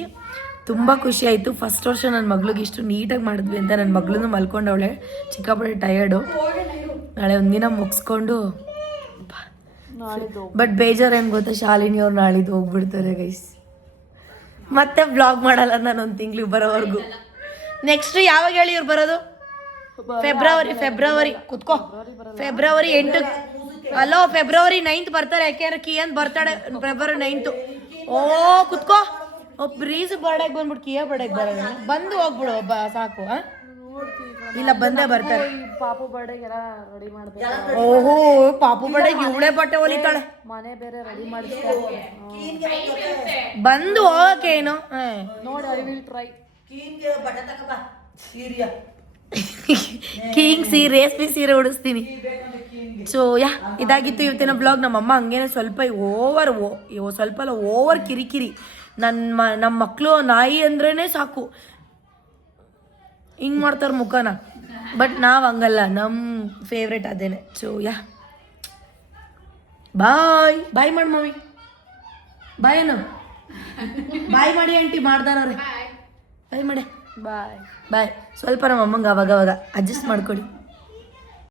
ತುಂಬ ಖುಷಿ ಆಯಿತು. ಫಸ್ಟ್ ವರ್ಷ ನನ್ನ ಮಗಳಿಗೆ ಇಷ್ಟು ನೀಟಾಗಿ ಮಾಡಿದ್ವಿ ಅಂತ. ನನ್ನ ಮಗಳೂ ಮಲ್ಕೊಂಡವಳೆ, ಚಿಕ್ಕಾಪಟ್ಟೆ ಟಯರ್ಡು. ನಾಳೆ ಒಂದಿನ ಮುಗಿಸ್ಕೊಂಡು ಬಟ್ ಬೇಜಾರೇನು ಗೊತ್ತಾ, ಶಾಲಿನಿ ಅವ್ರು ನಾಳಿದ್ದು ಹೋಗ್ಬಿಡ್ತಾರೆ ಗೈಸ್. ಮತ್ತೆ ವ್ಲಾಗ್ ಮಾಡಲ್ಲ ನಾನು ಒಂದು ತಿಂಗ್ಳಿಗೆ ಬರೋವರೆಗೂ. ನೆಕ್ಸ್ಟ್ ಯಾವಾಗ ಹೇಳಿ ಇವ್ರು ಬರೋದು? ಫೆಬ್ರವರಿ ಕುತ್ಕೋ. ಫೆಬ್ರವರಿ 8 ಅಲ್ಲೋ, ಫೆಬ್ರವರಿ 9 ಬರ್ತಾರೆ. ಯಾಕೆಂದ್ರೆ ಕಿಯನ್ ಬರ್ತಾಳೆ ಫೆಬ್ರವರಿ 9. ಓ ಕುತ್ಕೋ. ಬ್ರೀಸ್ ಬರ್ಡೇಗೆ ಬಂದ್ಬಿಟ್ಟು ಕಿಯಾ ಬರ್ಡೇಗೆ ಬರೋಣ, ಬಂದು ಹೋಗ್ಬಿಡು ಸಾಕು. ಇಲ್ಲ ಬಂದೇ ಬರ್ತಾರೆ. ಪಾಪು ಬರ್ಡೇಗೆಲ್ಲ ರೆಡಿ ಮಾಡ್ಬೇಕು. ಓಹೋ, ಪಾಪು ಬರ್ಡೇಗೆ ಇವಳೇ ಬಟ್ಟೆ ಹೊಲಿತಾಳೆ, ಮನೆ ಬೇರೆ ರೆಡಿ ಮಾಡಿಸ್ತಾರೆ. ಬಂದು ಹೋಗಕ್ಕೇನು ನೋಡಿ, ಐ ವಿಲ್ ಟ್ರೈ. ಕಿಂಗ್ ರೇಷ್ಮೆ ಸೀರೆ ಉಡಿಸ್ತೀನಿ. ಸೊ ಇದಾಗಿತ್ತು ಇವತ್ತಿನ ಬ್ಲಾಗ್. ನಮ್ಮಮ್ಮ ಹಂಗೇನೆ ಸ್ವಲ್ಪ ಓವರ್ ಕಿರಿಕಿರಿ. ನಮ್ಮ ಮಕ್ಕಳು ನಾಯಿ ಅಂದ್ರೇ ಸಾಕು ಹಿಂಗೆ ಮಾಡ್ತಾರೆ ಮುಖನ. ಬಟ್ ನಾವು ಹಂಗಲ್ಲ, ನಮ್ಮ ಫೇವ್ರೇಟ್ ಅದೇನೆ. ಸೊ ಬಾಯ್ ಮಾಡಿ ಮಮ್ಮಿ, ಬಾಯ್ ಅನ್ನು ಬಾಯ್ ಮಾಡಿ ಆಂಟಿ ಮಾಡ್ದಾರವ್ರೆ. ಬಾಯ್ ಮಾಡಿ, ಬಾಯ್. ಸ್ವಲ್ಪ ನಮ್ಮ ಅಮ್ಮಂಗೆ ಅವಾಗ ಅಡ್ಜಸ್ಟ್ ಮಾಡ್ಕೊಡಿ.